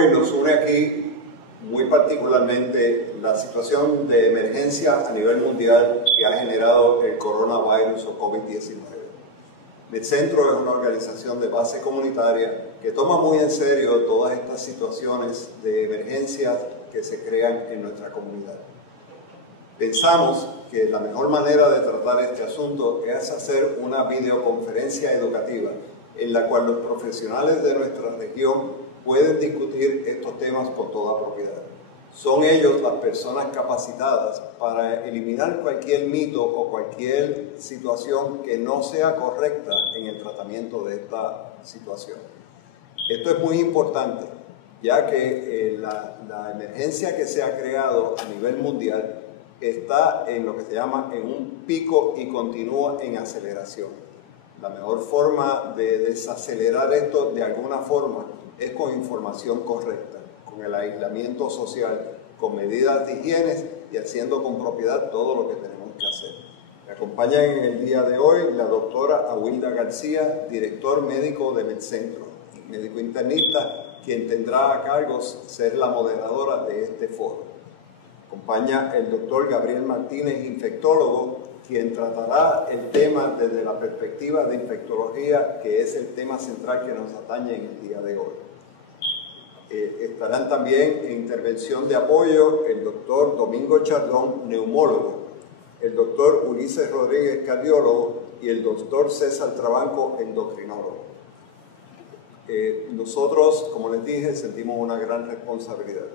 Hoy nos une aquí muy particularmente la situación de emergencia a nivel mundial que ha generado el coronavirus o COVID-19. MedCentro es una organización de base comunitaria que toma muy en serio todas estas situaciones de emergencia que se crean en nuestra comunidad. Pensamos que la mejor manera de tratar este asunto es hacer una videoconferencia educativa en la cual los profesionales de nuestra región pueden discutir estos temas con toda propiedad. Son ellos las personas capacitadas para eliminar cualquier mito o cualquier situación que no sea correcta en el tratamiento de esta situación. Esto es muy importante, ya que la emergencia que se ha creado a nivel mundial está en lo que se llama en un pico y continúa en aceleración. La mejor forma de desacelerar esto de alguna forma es con información correcta, con el aislamiento social, con medidas de higiene y haciendo con propiedad todo lo que tenemos que hacer. Me acompaña en el día de hoy la doctora Awilda García, director médico de MedCentro, médico internista, quien tendrá a cargo ser la moderadora de este foro. Acompaña el doctor Gabriel Martínez, infectólogo, quien tratará el tema desde la perspectiva de infectología, que es el tema central que nos atañe en el día de hoy. Estarán también en intervención de apoyo el doctor Domingo Chardón, neumólogo, el doctor Ulises Rodríguez, cardiólogo, y el doctor César Trabanco, endocrinólogo. Nosotros, como les dije, sentimos una gran responsabilidad.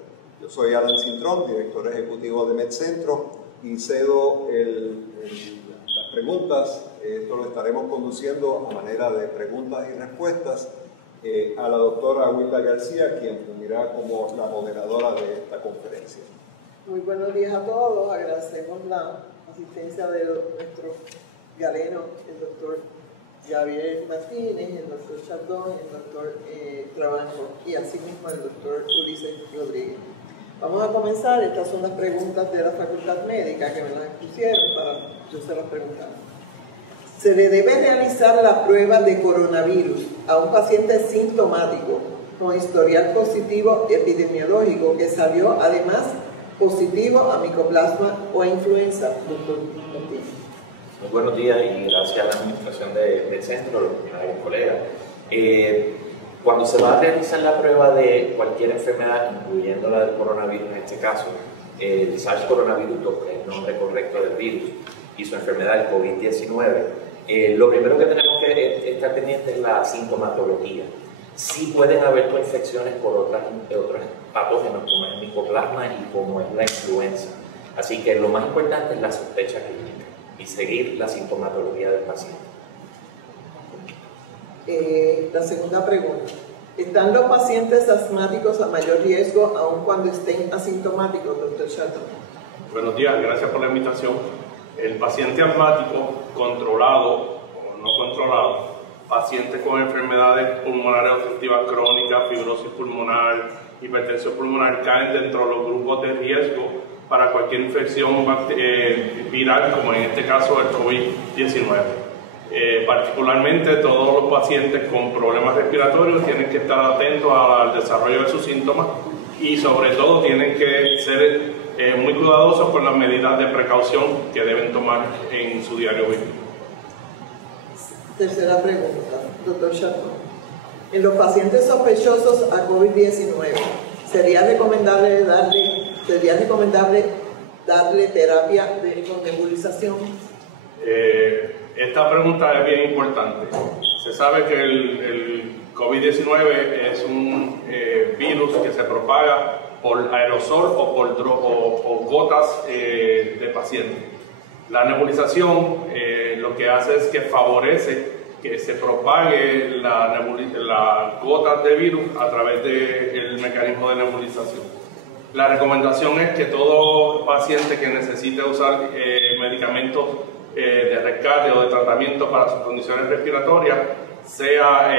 Yo soy Alan Cintrón, director ejecutivo de MedCentro, y cedo las preguntas. Esto lo estaremos conduciendo a manera de preguntas y respuestas a la doctora Awilda García, quien reunirá como la moderadora de esta conferencia. Muy buenos días a todos. Agradecemos la asistencia de nuestro galeno, el doctor Gabriel Martínez, el doctor Chardón, el doctor Trabanco y asimismo el doctor Ulises Rodríguez. Vamos a comenzar. Estas son las preguntas de la Facultad Médica que me las pusieron para yo se las preguntar. ¿Se le debe realizar la prueba de coronavirus a un paciente sintomático con historial positivo epidemiológico que salió además positivo a micoplasma o a influenza, doctor Martínez? Muy buenos días y gracias a la administración del centro, a los colegas. Cuando se va a realizar la prueba de cualquier enfermedad, incluyendo la del coronavirus en este caso, el SARS coronavirus 2, que es el nombre correcto del virus, y su enfermedad, el COVID-19, lo primero que tenemos que estar pendientes es la sintomatología. Sí pueden haber infecciones por otros patógenos, como es el micoplasma y como es la influenza. Así que lo más importante es la sospecha clínica y seguir la sintomatología del paciente. La segunda pregunta. ¿Están los pacientes asmáticos a mayor riesgo aun cuando estén asintomáticos, doctor Chardón? Buenos días, gracias por la invitación. El paciente asmático controlado o no controlado, pacientes con enfermedades pulmonares obstructivas crónicas, fibrosis pulmonar, hipertensión pulmonar, caen dentro de los grupos de riesgo para cualquier infección viral, como en este caso el COVID-19. Particularmente todos los pacientes con problemas respiratorios tienen que estar atentos al desarrollo de sus síntomas y sobre todo tienen que ser muy cuidadosos con las medidas de precaución que deben tomar en su diario vivir. Tercera pregunta, doctor Chardón. En los pacientes sospechosos a COVID-19, ¿sería recomendable darle terapia con nebulización? Esta pregunta es bien importante. Se sabe que el COVID-19 es un virus que se propaga por aerosol o por gotas de paciente. La nebulización lo que hace es que favorece que se propague las gotas de virus a través del mecanismo de nebulización. La recomendación es que todo paciente que necesite usar medicamentos de rescate o de tratamiento para sus condiciones respiratorias sea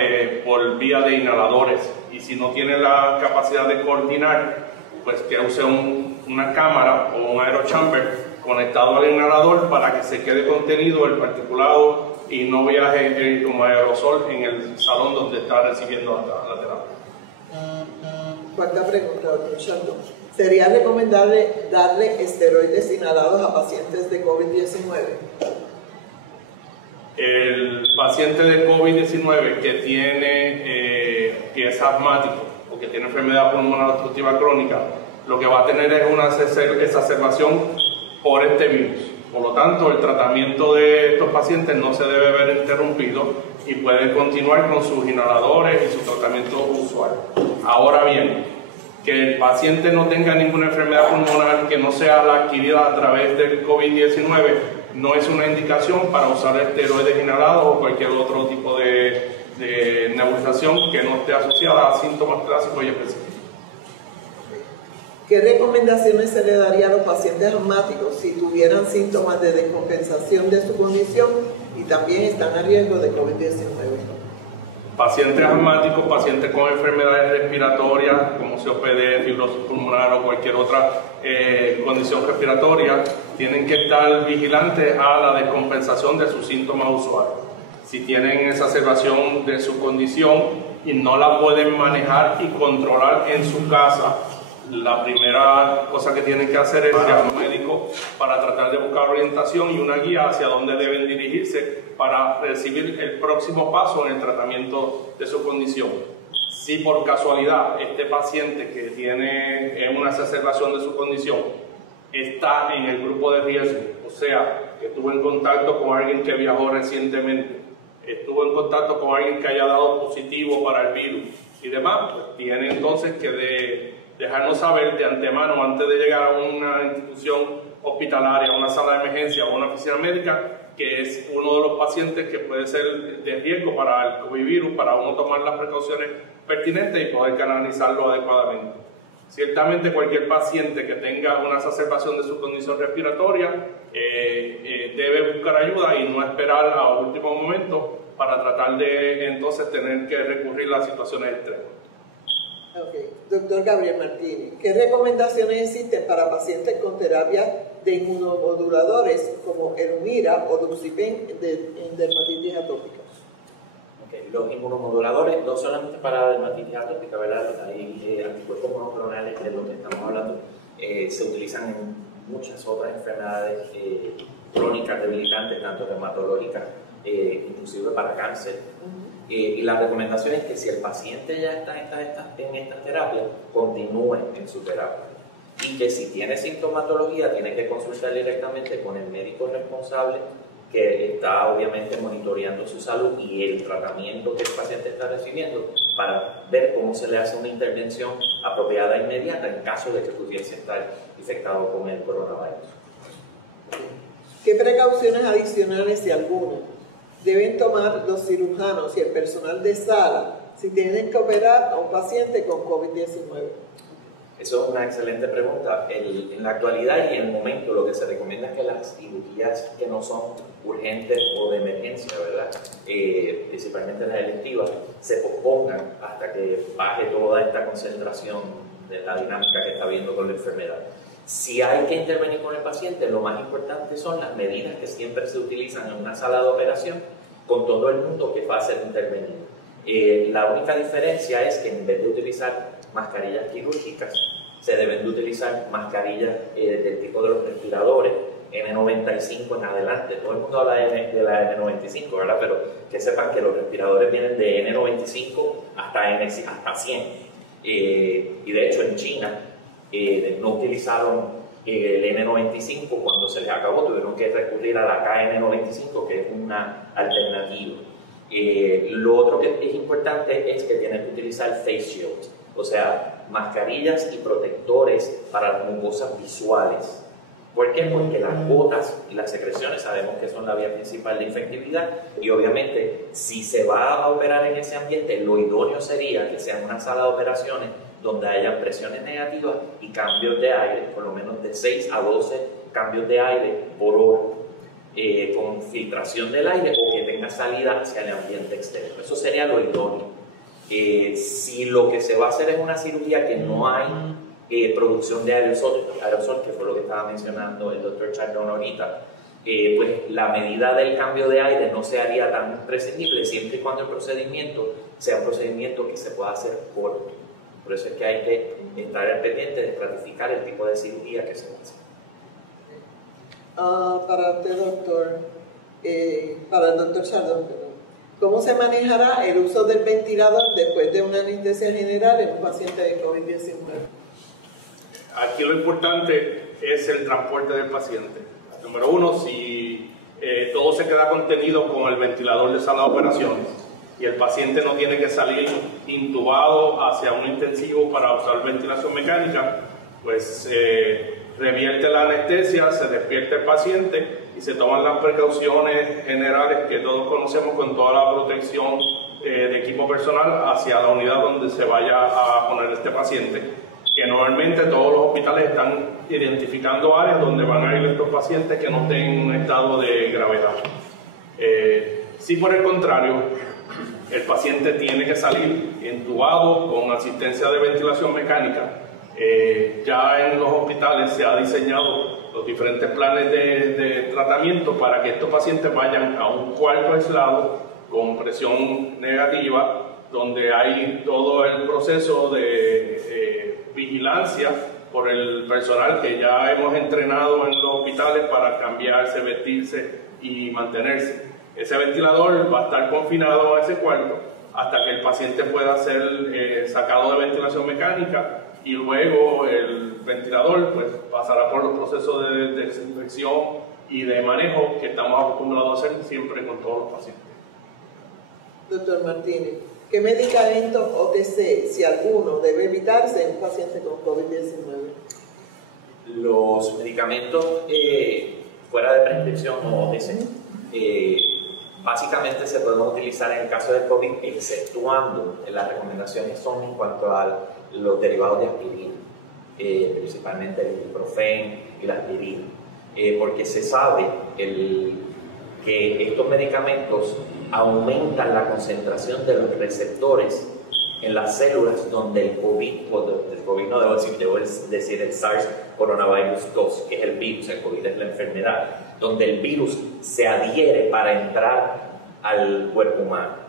por vía de inhaladores, y si no tiene la capacidad de coordinar, pues que use una cámara o un aerochamber conectado al inhalador para que se quede contenido el particulado y no viaje como aerosol en el salón donde está recibiendo la terapia. Cuarta pregunta, doctor Chardon. ¿Sería recomendable darle esteroides inhalados a pacientes de COVID-19? El paciente de COVID-19 que es asmático o que tiene enfermedad pulmonar obstructiva crónica, lo que va a tener es una exacerbación por este virus. Por lo tanto, el tratamiento de estos pacientes no se debe ver interrumpido y puede continuar con sus inhaladores y su tratamiento usual. Ahora bien, que el paciente no tenga ninguna enfermedad pulmonar que no sea la adquirida a través del COVID-19 no es una indicación para usar esteroides inhalados o cualquier otro tipo de nebulización que no esté asociada a síntomas clásicos y específicos. ¿Qué recomendaciones se le daría a los pacientes asmáticos si tuvieran síntomas de descompensación de su condición y también están a riesgo de COVID-19? Pacientes asmáticos, pacientes con enfermedades respiratorias como COPD, fibrosis pulmonar o cualquier otra condición respiratoria, tienen que estar vigilantes a la descompensación de sus síntomas usuales. Si tienen exacerbación de su condición y no la pueden manejar y controlar en su casa, la primera cosa que tienen que hacer es ir a un médico para tratar de buscar orientación y una guía hacia dónde deben dirigirse para recibir el próximo paso en el tratamiento de su condición. Si por casualidad este paciente que tiene una exacerbación de su condición está en el grupo de riesgo, o sea, que estuvo en contacto con alguien que viajó recientemente, estuvo en contacto con alguien que haya dado positivo para el virus y demás, pues tiene entonces que dejarnos saber de antemano antes de llegar a una institución hospitalaria, a una sala de emergencia o a una oficina médica, que es uno de los pacientes que puede ser de riesgo para el COVID virus, para uno tomar las precauciones pertinentes y poder canalizarlo adecuadamente. Ciertamente cualquier paciente que tenga una exacerbación de su condición respiratoria debe buscar ayuda y no esperar a último momento para tratar de entonces tener que recurrir a situaciones extremas. Okay. Doctor Gabriel Martínez, ¿qué recomendaciones existen para pacientes con terapia de inmunomoduladores como el Humira o Doxapen en dermatitis atópica? Okay. Los inmunomoduladores no solamente para dermatitis atópica, ¿verdad? Hay anticuerpos monoclonales de los que estamos hablando, se utilizan en muchas otras enfermedades crónicas debilitantes, tanto reumatológicas, inclusive para cáncer. Y la recomendación es que si el paciente ya está en estas terapias, continúe en su terapia. Y que si tiene sintomatología, tiene que consultar directamente con el médico responsable que está obviamente monitoreando su salud y el tratamiento que el paciente está recibiendo para ver cómo se le hace una intervención apropiada e inmediata en caso de que pudiese estar infectado con el coronavirus. ¿Qué precauciones adicionales, si alguna, deben tomar los cirujanos y el personal de sala si tienen que operar a un paciente con COVID-19? Eso es una excelente pregunta. En la actualidad y en el momento lo que se recomienda es que las cirugías que no son urgentes o de emergencia, ¿verdad? Principalmente las electivas, se pospongan hasta que baje toda esta concentración de la dinámica que está habiendo con la enfermedad. Si hay que intervenir con el paciente, lo más importante son las medidas que siempre se utilizan en una sala de operación con todo el mundo que va a ser intervenido. La única diferencia es que en vez de utilizar mascarillas quirúrgicas, se deben de utilizar mascarillas del tipo de los respiradores, N95 en adelante. Todo el mundo habla de la N95, ¿verdad? Pero que sepan que los respiradores vienen de N95 hasta 100. Y de hecho en China no utilizaron el N95 cuando se les acabó, tuvieron que recurrir a la KN95, que es una alternativa. Lo otro que es importante es que tienen que utilizar face shields, o sea, mascarillas y protectores para las mucosas visuales. ¿Por qué? Porque las gotas y las secreciones sabemos que son la vía principal de infectividad y obviamente si se va a operar en ese ambiente, lo idóneo sería que sea en una sala de operaciones donde haya presiones negativas y cambios de aire, por lo menos de 6 a 12 cambios de aire por hora, con filtración del aire o que tenga salida hacia el ambiente externo. Eso sería lo idóneo. Si lo que se va a hacer es una cirugía que no hay producción de aerosol, que fue lo que estaba mencionando el doctor Chardon ahorita, pues la medida del cambio de aire no se haría tan prescindible siempre y cuando el procedimiento sea un procedimiento que se pueda hacer corto. Por eso es que hay que estar al pendiente de estratificar el tipo de cirugía que se hace. Para usted, doctor, para el doctor Chardon, ¿cómo se manejará el uso del ventilador después de una anestesia general en un paciente de COVID-19? Aquí lo importante es el transporte del paciente. Número uno, si todo se queda contenido con el ventilador de sala de operaciones y el paciente no tiene que salir intubado hacia un intensivo para usar ventilación mecánica, pues revierte la anestesia, se despierta el paciente y se toman las precauciones generales que todos conocemos con toda la protección de equipo personal hacia la unidad donde se vaya a poner este paciente, que normalmente todos los hospitales están identificando áreas donde van a ir estos pacientes que no tengan un estado de gravedad. Si por el contrario el paciente tiene que salir intubado con asistencia de ventilación mecánica, ya en los hospitales se ha diseñado los diferentes planes de tratamiento para que estos pacientes vayan a un cuarto aislado con presión negativa, donde hay todo el proceso de vigilancia por el personal que ya hemos entrenado en los hospitales para cambiarse, vestirse y mantenerse. Ese ventilador va a estar confinado a ese cuarto hasta que el paciente pueda ser sacado de ventilación mecánica, y luego el ventilador pues pasará por los procesos de desinfección y de manejo que estamos acostumbrados a hacer siempre con todos los pacientes. Doctor Martínez, ¿qué medicamentos OTC, si alguno, debe evitarse en un paciente con COVID-19? Los medicamentos fuera de prescripción o OTC básicamente se pueden utilizar en el caso del COVID, exceptuando las recomendaciones son en cuanto a los derivados de aspirina, principalmente el ibuprofeno y la aspirina, porque se sabe que estos medicamentos aumentan la concentración de los receptores en las células donde el COVID no debo decir el SARS coronavirus 2, que es el virus, el COVID es la enfermedad, donde el virus se adhiere para entrar al cuerpo humano.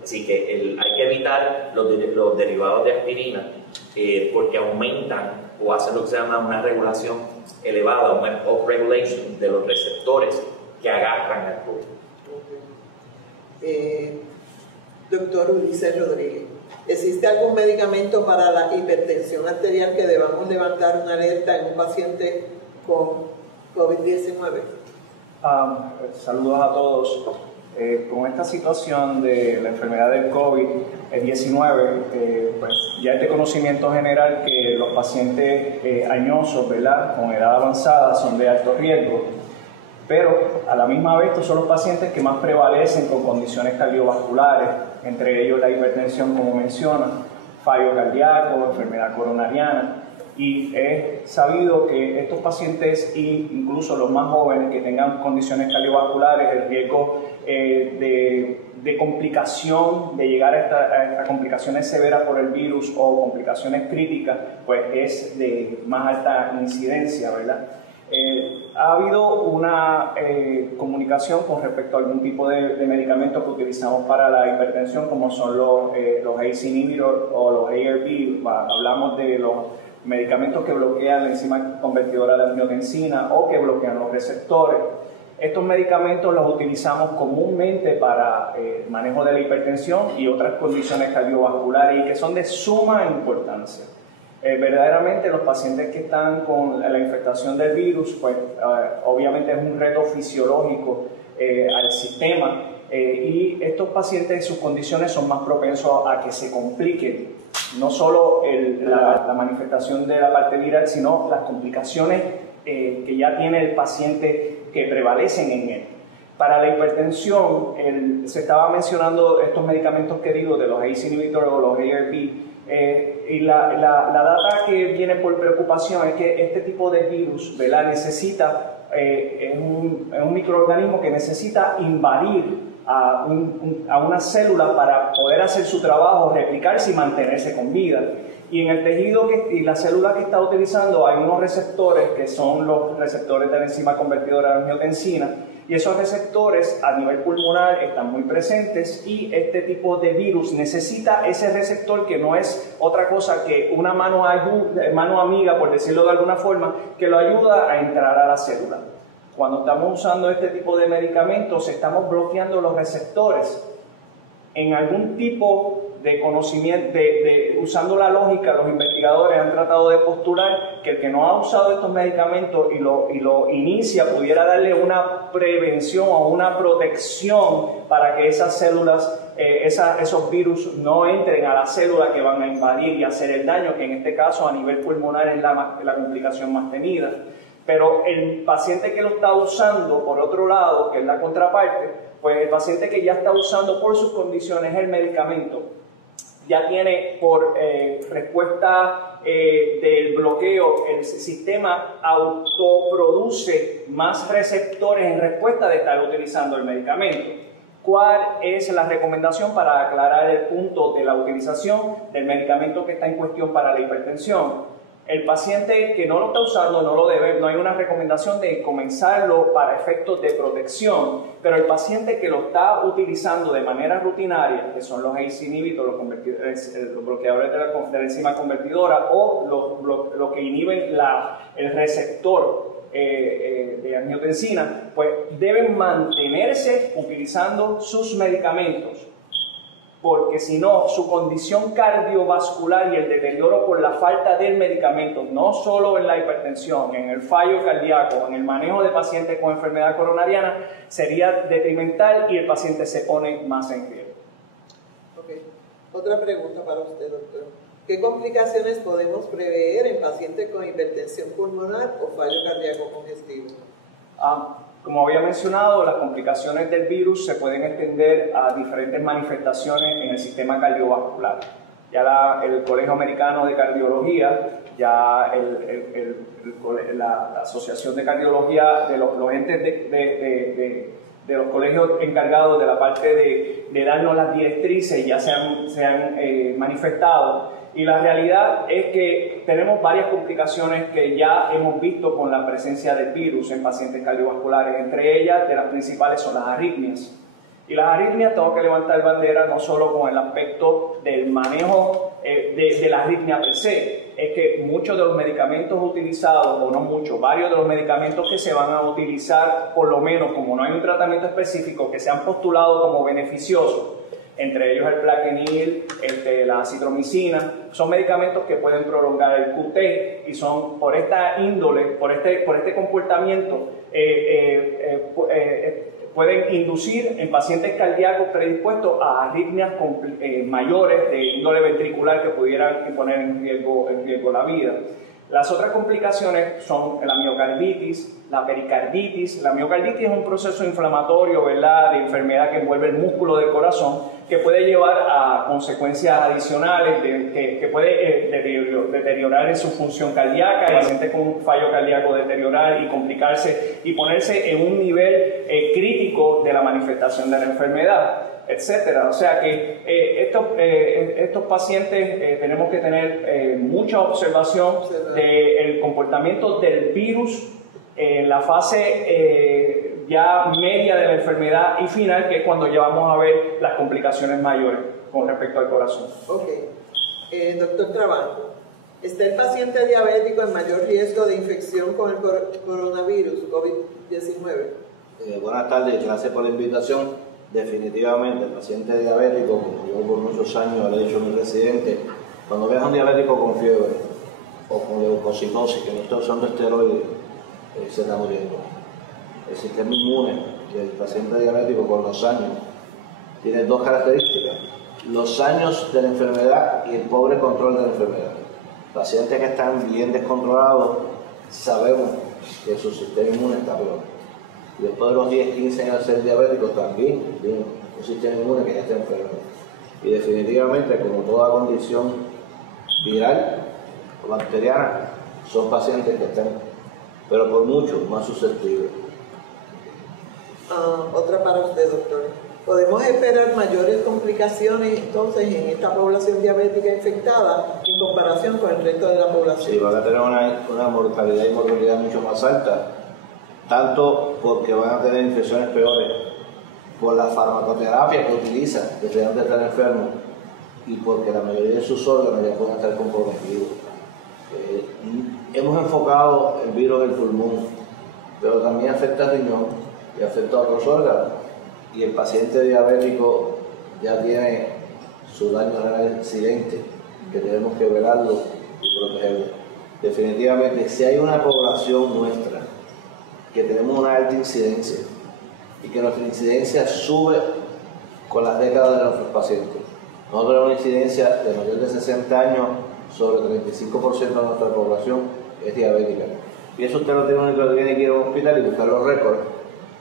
Así que hay que evitar los derivados de aspirina porque aumentan o hacen lo que se llama una regulación elevada, una upregulation de los receptores que agarran al COVID. Doctor Ulises Rodríguez, ¿existe algún medicamento para la hipertensión arterial que debamos levantar una alerta en un paciente con COVID-19? Saludos a todos. Con esta situación de la enfermedad del COVID-19, pues ya es de conocimiento general que los pacientes añosos, ¿verdad?, con edad avanzada son de alto riesgo, pero a la misma vez estos son los pacientes que más prevalecen con condiciones cardiovasculares, entre ellos la hipertensión, como menciona, fallo cardíaco, enfermedad coronariana. Y es sabido que estos pacientes, incluso los más jóvenes que tengan condiciones cardiovasculares, el riesgo de complicación, de llegar a complicaciones severas por el virus o complicaciones críticas, pues es de más alta incidencia, ¿verdad? Ha habido una comunicación con respecto a algún tipo de medicamentos que utilizamos para la hipertensión, como son los ACE inhibitors o los ARB. Hablamos de los medicamentos que bloquean la enzima convertidora de angiotensina o que bloquean los receptores. Estos medicamentos los utilizamos comúnmente para el manejo de la hipertensión y otras condiciones cardiovasculares y que son de suma importancia. Verdaderamente los pacientes que están con la infectación del virus, pues obviamente es un reto fisiológico al sistema y estos pacientes, sus condiciones son más propensos a que se compliquen, no solo la manifestación de la parte viral, sino las complicaciones que ya tiene el paciente que prevalecen en él. Para la hipertensión, se estaba mencionando estos medicamentos queridos de los ACE inhibitors o los ARB, y la data que viene por preocupación es que este tipo de virus, ¿verdad?, necesita, es un microorganismo que necesita invadir a una célula para poder hacer su trabajo, replicarse y mantenerse con vida. Y en el tejido y la célula que está utilizando hay unos receptores que son los receptores de la enzima convertidora de angiotensina, y esos receptores a nivel pulmonar están muy presentes y este tipo de virus necesita ese receptor que no es otra cosa que una mano amiga, por decirlo de alguna forma, que lo ayuda a entrar a la célula. Cuando estamos usando este tipo de medicamentos, estamos bloqueando los receptores. En algún tipo de conocimiento, usando la lógica, los investigadores han tratado de postular que el que no ha usado estos medicamentos y lo inicia pudiera darle una prevención o una protección para que esas células, esos virus no entren a la célula que van a invadir y hacer el daño, que en este caso a nivel pulmonar es la complicación más temida. Pero el paciente que lo está usando, por otro lado, que es la contraparte, pues el paciente que ya está usando por sus condiciones el medicamento, ya tiene por respuesta del bloqueo, el sistema autoproduce más receptores en respuesta de estar utilizando el medicamento. ¿Cuál es la recomendación para aclarar el punto de la utilización del medicamento que está en cuestión para la hipertensión? El paciente que no lo está usando no lo debe, no hay una recomendación de comenzarlo para efectos de protección, pero el paciente que lo está utilizando de manera rutinaria, que son los ACE inhibitors, los bloqueadores de la enzima convertidora o los que inhiben el receptor de angiotensina, pues deben mantenerse utilizando sus medicamentos, porque si no, su condición cardiovascular y el deterioro por la falta del medicamento, no solo en la hipertensión, en el fallo cardíaco, en el manejo de pacientes con enfermedad coronariana, sería detrimental y el paciente se pone más en riesgo. Okay. Otra pregunta para usted, doctor. ¿Qué complicaciones podemos prever en pacientes con hipertensión pulmonar o fallo cardíaco congestivo? Como había mencionado, las complicaciones del virus se pueden extender a diferentes manifestaciones en el sistema cardiovascular. Ya el Colegio Americano de Cardiología, ya la Asociación de Cardiología, de los entes de los colegios encargados de la parte de darnos las directrices, ya se han manifestado. Y la realidad es que tenemos varias complicaciones que ya hemos visto con la presencia del virus en pacientes cardiovasculares. Entre ellas, de las principales son las arritmias. Y las arritmias tengo que levantar bandera no solo con el aspecto del manejo de la arritmia per se, es que muchos de los medicamentos utilizados, o no muchos, varios de los medicamentos que se van a utilizar, por lo menos como no hay un tratamiento específico, que se han postulado como beneficiosos, entre ellos el plaquenil, la acitromicina, son medicamentos que pueden prolongar el QT y son por esta índole, por este comportamiento, pueden inducir en pacientes cardíacos predispuestos a arritmias mayores de índole ventricular que pudieran poner en riesgo la vida. Las otras complicaciones son la miocarditis, la pericarditis. La miocarditis es un proceso inflamatorio, ¿verdad?, de enfermedad que envuelve el músculo del corazón, que puede llevar a consecuencias adicionales, que puede deteriorar en su función cardíaca, y pacientes con un fallo cardíaco deteriorar y complicarse y ponerse en un nivel crítico de la manifestación de la enfermedad, etcétera. O sea que estos pacientes tenemos que tener mucha observación del comportamiento del virus en la fase ya media de la enfermedad y final, que es cuando ya vamos a ver las complicaciones mayores con respecto al corazón. Ok. Doctor Trabanjo, ¿está el paciente diabético en mayor riesgo de infección con el coronavirus, COVID-19? Buenas tardes, gracias por la invitación. Definitivamente, el paciente diabético, como yo por muchos años le he dicho a mis residentes, cuando veas a un diabético con fiebre o con leucocitosis, que no está usando esteroides, se está muriendo. El sistema inmune del paciente diabético con los años tiene dos características: los años de la enfermedad y el pobre control de la enfermedad. Pacientes que están bien descontrolados, sabemos que su sistema inmune está peor. Y después de los 10, 15 años de ser diabético, también tiene un sistema inmune que ya está enfermo. Y definitivamente, como toda condición viral o bacteriana, son pacientes que están, pero por mucho, más susceptibles. Otra para usted, doctor. ¿Podemos esperar mayores complicaciones entonces en esta población diabética infectada en comparación con el resto de la población? Sí, van a tener una mortalidad y morbilidad mucho más alta, tanto porque van a tener infecciones peores por la farmacoterapia que utilizan desde antes de estar enfermos y porque la mayoría de sus órganos ya pueden estar comprometidos. Hemos enfocado el virus en el pulmón, pero también afecta al riñón y afecta a otros órganos. Y el paciente diabético ya tiene su daño renal incidente, que tenemos que velarlo y protegerlo. Definitivamente, si hay una población nuestra que tenemos una alta incidencia y que nuestra incidencia sube con las décadas de nuestros pacientes. Nosotros tenemos una incidencia de mayor de 60 años, sobre el 35% de nuestra población es diabética. Y eso usted no tiene único que tiene que ir a un hospital y buscar los récords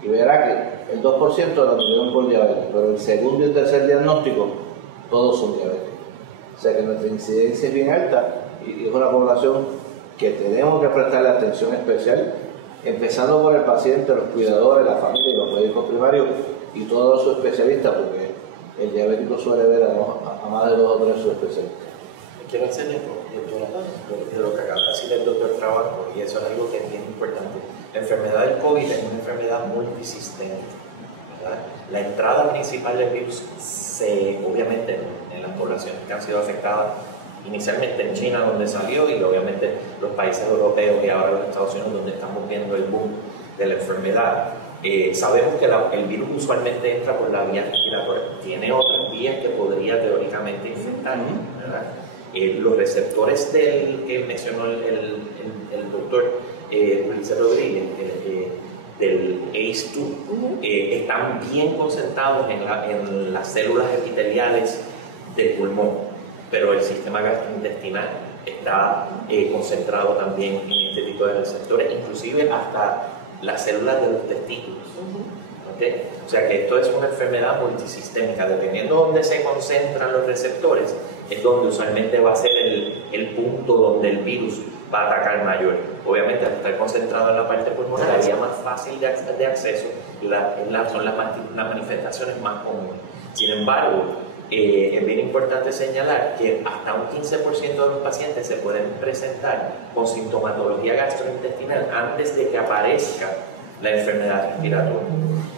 y verá que el 2% de los que tienen por diabetes, pero el segundo y el tercer diagnóstico, todos son diabéticos. O sea que nuestra incidencia es bien alta y es una población que tenemos que prestarle atención especial, empezando por el paciente, los cuidadores, la familia y los médicos primarios y todos los especialistas, porque el diabético suele ver a más de 2 o 3 subespecialistas. Quiero hacer de lo que acaba de decir el doctor Trabajo, y eso es algo que es bien importante. La enfermedad del COVID es una enfermedad multisistémica, ¿verdad? La entrada principal del virus, obviamente en las poblaciones que han sido afectadas, inicialmente en China, donde salió, y obviamente los países europeos y ahora los Estados Unidos, donde estamos viendo el boom de la enfermedad. Sabemos que el virus usualmente entra por la vía respiratoria, tiene otras vías que podría teóricamente infectar, ¿verdad? Los receptores que mencionó el doctor Ulises Rodríguez, del ACE2, están bien concentrados en las células epiteliales del pulmón, pero el sistema gastrointestinal está concentrado también en este tipo de receptores, inclusive hasta las células de los testículos. ¿Okay? O sea que esto es una enfermedad multisistémica. Dependiendo de dónde se concentran los receptores, es donde usualmente va a ser el punto donde el virus va a atacar mayor. Obviamente, al estar concentrado en la parte pulmonar, la vía más fácil de acceso son las manifestaciones más comunes. Sin embargo, es bien importante señalar que hasta un 15% de los pacientes se pueden presentar con sintomatología gastrointestinal antes de que aparezca la enfermedad respiratoria.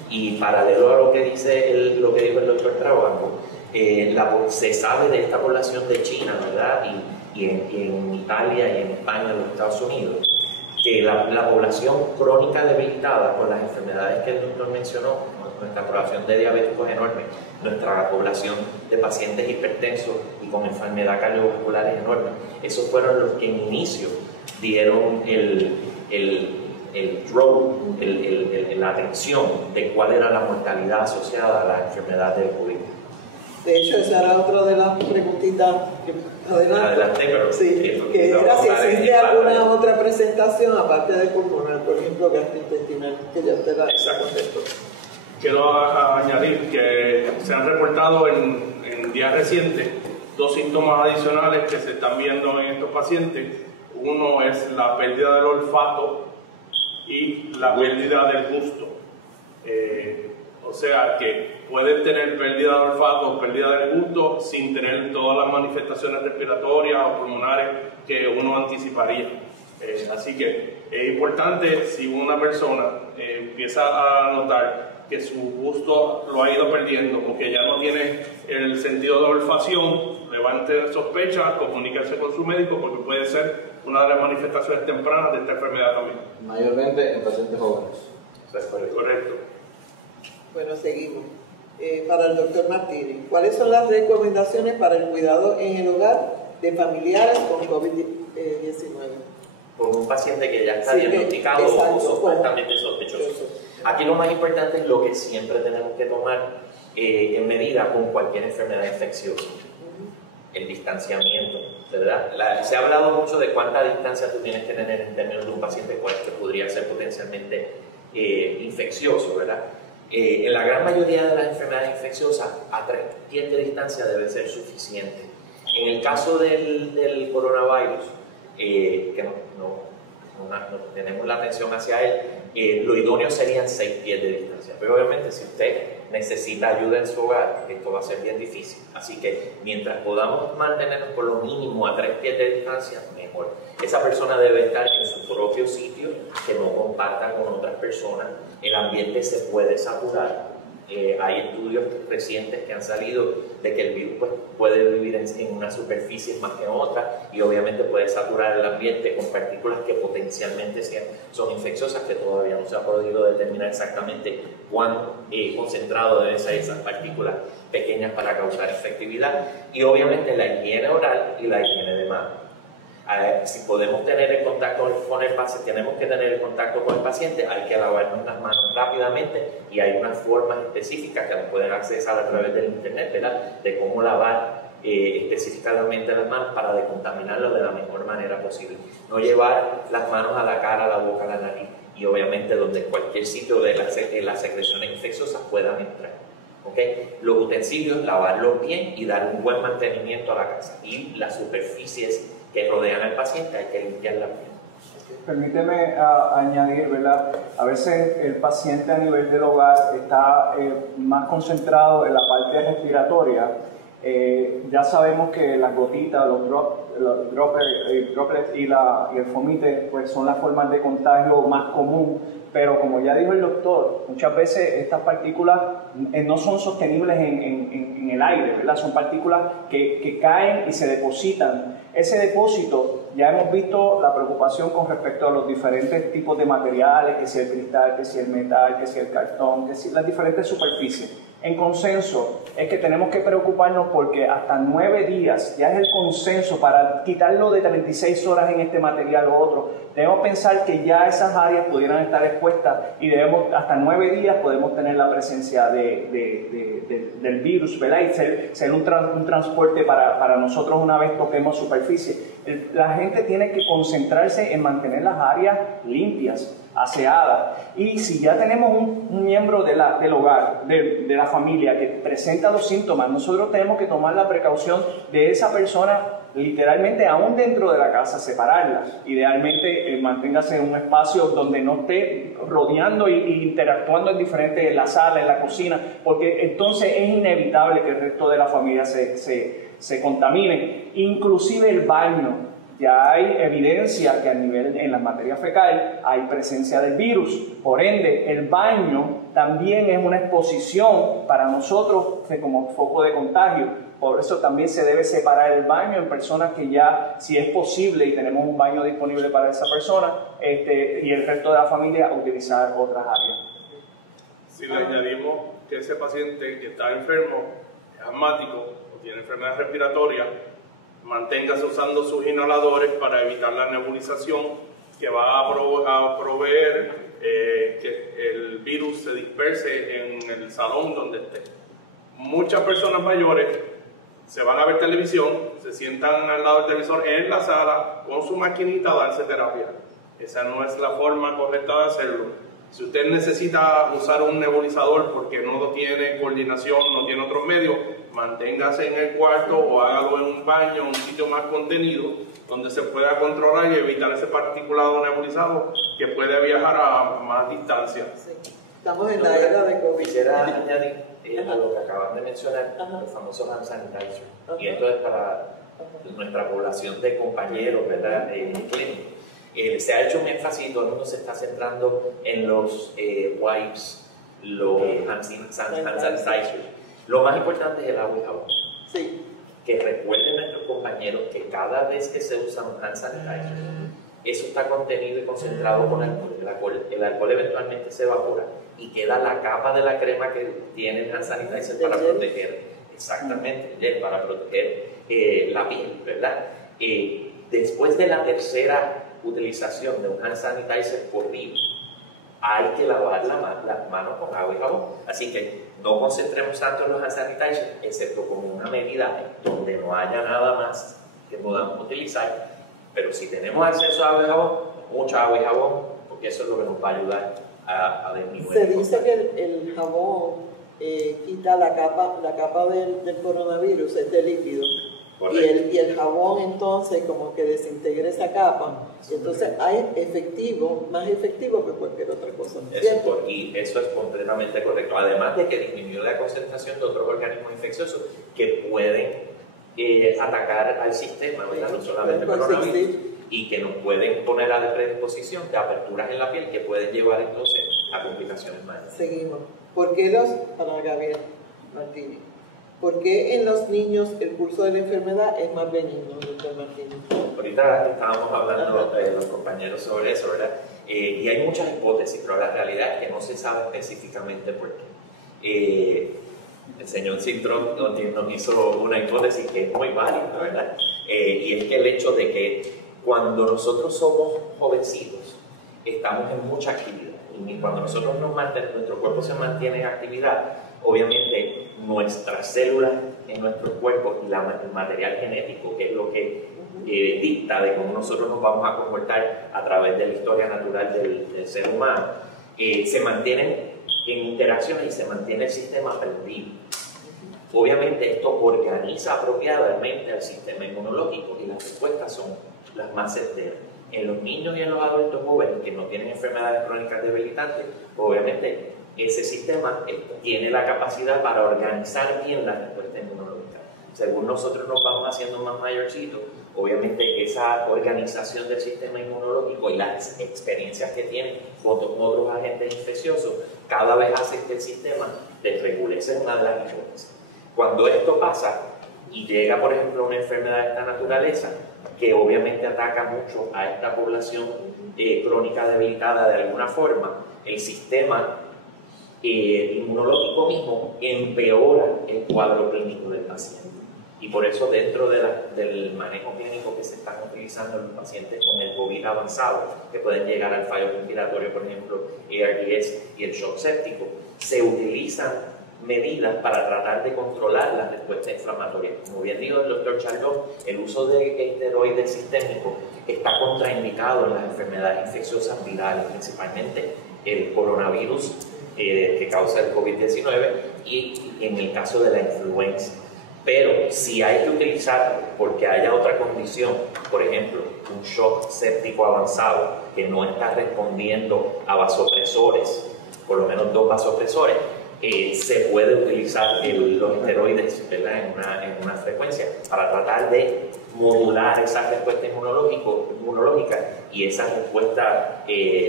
Y paralelo a lo que dijo el doctor Trabajo, se sabe de esta población de China, ¿verdad? Y en Italia y en España, en los Estados Unidos, que la población crónica debilitada por las enfermedades que el doctor mencionó, nuestra población de diabéticos es enorme, nuestra población de pacientes hipertensos y con enfermedad cardiovascular es enorme. Esos fueron los que en inicio dieron la atención de cuál era la mortalidad asociada a la enfermedad del COVID. De hecho, esa era otra de las preguntitas que adelanté, pero sí, que era si existe alguna otra presentación aparte de pulmonar, por ejemplo, gastrointestinal, que ya te la contestó. Quiero añadir que se han reportado en días recientes 2 síntomas adicionales que se están viendo en estos pacientes. Uno es la pérdida del olfato y la pérdida del gusto. O sea que pueden tener pérdida de olfato o pérdida del gusto sin tener todas las manifestaciones respiratorias o pulmonares que uno anticiparía. Así que es importante, si una persona empieza a notar que su gusto lo ha ido perdiendo o que ya no tiene el sentido de olfacción, levante sospecha, comuníquese con su médico porque puede ser una de las manifestaciones tempranas de esta enfermedad también. Mayormente en pacientes jóvenes. Correcto. Bueno, seguimos. Para el doctor Martínez, ¿cuáles son las recomendaciones para el cuidado en el hogar de familiares con COVID-19? Con un paciente que ya está diagnosticado o supuestamente sospechoso. Aquí lo más importante es lo que siempre tenemos que tomar en medida con cualquier enfermedad infecciosa. El distanciamiento, ¿verdad? Se ha hablado mucho de cuánta distancia tú tienes que tener en términos de un paciente que podría ser potencialmente infeccioso, ¿verdad? En la gran mayoría de las enfermedades infecciosas, a 3 pies de distancia debe ser suficiente. En el caso del coronavirus, que no tenemos la atención hacia él, Lo idóneo serían 6 pies de distancia, pero obviamente si usted necesita ayuda en su hogar, esto va a ser bien difícil. Así que mientras podamos mantenernos por lo mínimo a 3 pies de distancia, mejor. Esa persona debe estar en su propio sitio, que no comparta con otras personas. El ambiente se puede saturar. Hay estudios recientes que han salido de que el virus puede vivir en unas superficies más que en otras y obviamente puede saturar el ambiente con partículas que potencialmente son infecciosas, que todavía no se ha podido determinar exactamente cuán concentrado deben ser esas partículas pequeñas para causar infectividad, y obviamente la higiene oral y la higiene de manos. Si podemos tener el contacto con el paciente, tenemos que tener el contacto con el paciente, hay que lavarnos las manos rápidamente y hay unas formas específicas que nos pueden accesar a través del internet, ¿verdad? De cómo lavar específicamente las manos para descontaminarlo de la mejor manera posible. No llevar las manos a la cara, a la boca, a la nariz y obviamente donde cualquier sitio de las secreciones infecciosas puedan entrar. ¿Okay? Los utensilios, lavarlos bien y dar un buen mantenimiento a la casa, y las superficies que rodean al paciente hay que limpiarlas bien. Permíteme añadir, ¿verdad? A veces el paciente a nivel del hogar está más concentrado en la parte respiratoria. Ya sabemos que las gotitas, los droplets y el fomite pues son las formas de contagio más común, pero como ya dijo el doctor, muchas veces estas partículas no son sostenibles en el aire, ¿verdad? Son partículas que caen y se depositan. Ese depósito, ya hemos visto la preocupación con respecto a los diferentes tipos de materiales, que si el cristal, que si el metal, que si el cartón, que si las diferentes superficies. En consenso es que tenemos que preocuparnos porque hasta 9 días ya es el consenso para quitarlo de 36 horas en este material o otro. Debemos pensar que ya esas áreas pudieran estar expuestas y hasta 9 días podemos tener la presencia del virus, ¿verdad? Y ser un transporte para nosotros una vez toquemos superficie. La gente tiene que concentrarse en mantener las áreas limpias, aseadas. Y si ya tenemos un miembro del hogar, de la familia que presenta los síntomas, nosotros tenemos que tomar la precaución de esa persona, literalmente aún dentro de la casa, separarla. Idealmente manténgase en un espacio donde no esté rodeando e interactuando en la sala, en la cocina, porque entonces es inevitable que el resto de la familia se contamine. Inclusive el baño. Ya hay evidencia que a nivel en la materia fecal hay presencia del virus. Por ende, el baño también es una exposición para nosotros como foco de contagio. Por eso también se debe separar el baño en personas que ya, si es posible y tenemos un baño disponible para esa persona, y el resto de la familia utilizar otras áreas. Si le añadimos que ese paciente que está enfermo, es asmático o tiene enfermedad respiratoria, manténgase usando sus inhaladores para evitar la nebulización que va a proveer que el virus se disperse en el salón donde esté. Muchas personas mayores se van a ver televisión, se sientan al lado del televisor en la sala con su maquinita a darse terapia. Esa no es la forma correcta de hacerlo. Si usted necesita usar un nebulizador porque no tiene coordinación, no tiene otros medios, manténgase en el cuarto o hágalo en un baño, un sitio más contenido, donde se pueda controlar y evitar ese particulado nebulizado que puede viajar a más distancia. Sí. Estamos en la era de COVID. Quisiera añadir a lo que acaban de mencionar, los famosos hand sanitizers. Y esto es para nuestra población de compañeros, ¿verdad? Clínicos. Se ha hecho un énfasis, todo el mundo se está centrando en los wipes, los hand sanitizers. Lo más importante es el agua y jabón. Sí. Que recuerden nuestros compañeros que cada vez que se usa un hand sanitizer, eso está contenido y concentrado con alcohol. El alcohol eventualmente se evapora y queda la capa de la crema que tiene el hand sanitizer para proteger, exactamente, para proteger la piel, ¿verdad? Después de la tercera utilización de un hand sanitizer por día, hay que lavar las manos con agua y jabón. Así que no concentremos tanto en los hand sanitizers, excepto como una medida donde no haya nada más que podamos utilizar. Pero si tenemos acceso a agua y jabón, mucha agua y jabón, porque eso es lo que nos va a ayudar a disminuir. Se dice que el jabón quita la capa del coronavirus, este líquido, y el jabón entonces como que desintegra esa capa. Entonces hay más efectivo que cualquier otra cosa. Y eso es completamente correcto. Además de que disminuyó la concentración de otros organismos infecciosos que pueden atacar al sistema, ¿verdad? No solamente el coronavirus, y que nos pueden poner a la predisposición de aperturas en la piel que pueden llevar entonces a complicaciones mayores. Seguimos. Para Gabriel Martínez, ¿por qué en los niños el curso de la enfermedad es más benigno, doctor Martínez? Ahorita estábamos hablando los compañeros sobre eso, ¿verdad? Y hay muchas hipótesis, pero la realidad es que no se sabe específicamente por qué. El señor Cintrón nos hizo una hipótesis que es muy válida, ¿verdad? Y es que el hecho de que cuando nosotros somos jovencitos, estamos en mucha actividad. Y cuando nosotros nuestro cuerpo se mantiene en actividad, obviamente nuestras células en nuestro cuerpo y el material genético, que es lo que dicta de cómo nosotros nos vamos a comportar a través de la historia natural del ser humano, se mantienen en interacciones y se mantiene el sistema prendido. Obviamente esto organiza apropiadamente al sistema inmunológico y las respuestas son las más certeras. En los niños y en los adultos jóvenes que no tienen enfermedades crónicas debilitantes, obviamente ese sistema tiene la capacidad para organizar bien la respuesta inmunológica. Según nosotros nos vamos haciendo más mayorcitos, obviamente esa organización del sistema inmunológico y las experiencias que tienen con otros agentes infecciosos cada vez hace que el sistema desregule. Esa es una de las hipótesis. Cuando esto pasa y llega, por ejemplo, una enfermedad de esta naturaleza, que obviamente ataca mucho a esta población crónica debilitada de alguna forma, el sistema inmunológico mismo empeora el cuadro clínico del paciente. Y por eso dentro del manejo clínico que se están utilizando en los pacientes con el COVID avanzado, que pueden llegar al fallo respiratorio, por ejemplo, ARDS y el shock séptico, se utilizan medidas para tratar de controlar la respuesta inflamatoria. Como bien dijo el doctor Chardon, el uso de esteroides sistémicos está contraindicado en las enfermedades infecciosas virales, principalmente el coronavirus que causa el COVID-19 y en el caso de la influenza. Pero si hay que utilizar, porque haya otra condición, por ejemplo, un shock séptico avanzado que no está respondiendo a vasopresores, por lo menos 2 vasopresores, se puede utilizar los esteroides, ¿verdad? en una frecuencia para tratar de modular esa respuesta inmunológica y esa respuesta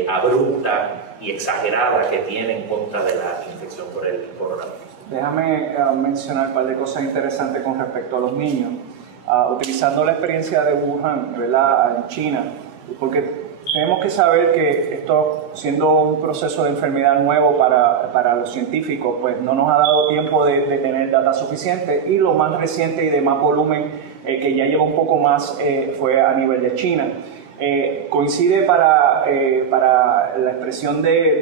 abrupta y exagerada que tiene en contra de la infección por el coronavirus. Déjame mencionar un par de cosas interesantes con respecto a los niños. Utilizando la experiencia de Wuhan, ¿verdad? En China, porque tenemos que saber que esto, siendo un proceso de enfermedad nuevo para los científicos, pues no nos ha dado tiempo de tener data suficiente, y lo más reciente y de más volumen, que ya lleva un poco más, fue a nivel de China. Coincide para la expresión de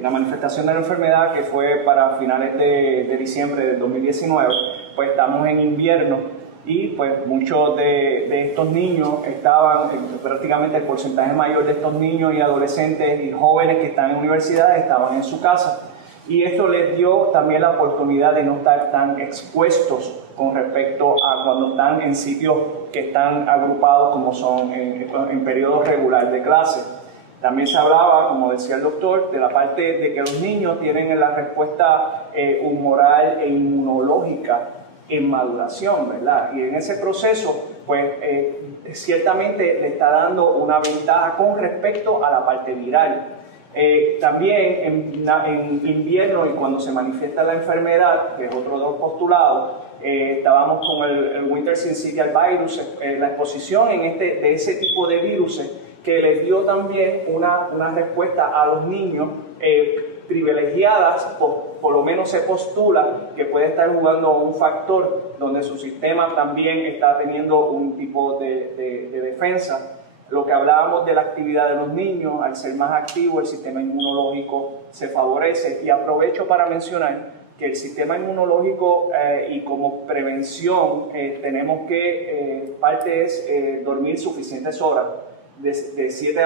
la manifestación de la enfermedad, que fue para finales de diciembre del 2019, pues estamos en invierno. Y pues muchos de estos niños estaban, prácticamente el porcentaje mayor de estos niños y adolescentes y jóvenes que están en universidades estaban en su casa. Y esto les dio también la oportunidad de no estar tan expuestos con respecto a cuando están en sitios que están agrupados como son en periodos regulares de clase. También se hablaba, como decía el doctor, de la parte de que los niños tienen la respuesta humoral e inmunológica en maduración, ¿verdad? Y en ese proceso, pues ciertamente le está dando una ventaja con respecto a la parte viral. También en invierno y cuando se manifiesta la enfermedad, que es otro de los postulados, estábamos con el Winter Syncytial Virus, la exposición de ese tipo de virus que les dio también una respuesta a los niños privilegiadas, por lo menos se postula que puede estar jugando un factor donde su sistema también está teniendo un tipo de defensa. Lo que hablábamos de la actividad de los niños, al ser más activo el sistema inmunológico se favorece, y aprovecho para mencionar que el sistema inmunológico y como prevención tenemos que, parte es dormir suficientes horas, de 7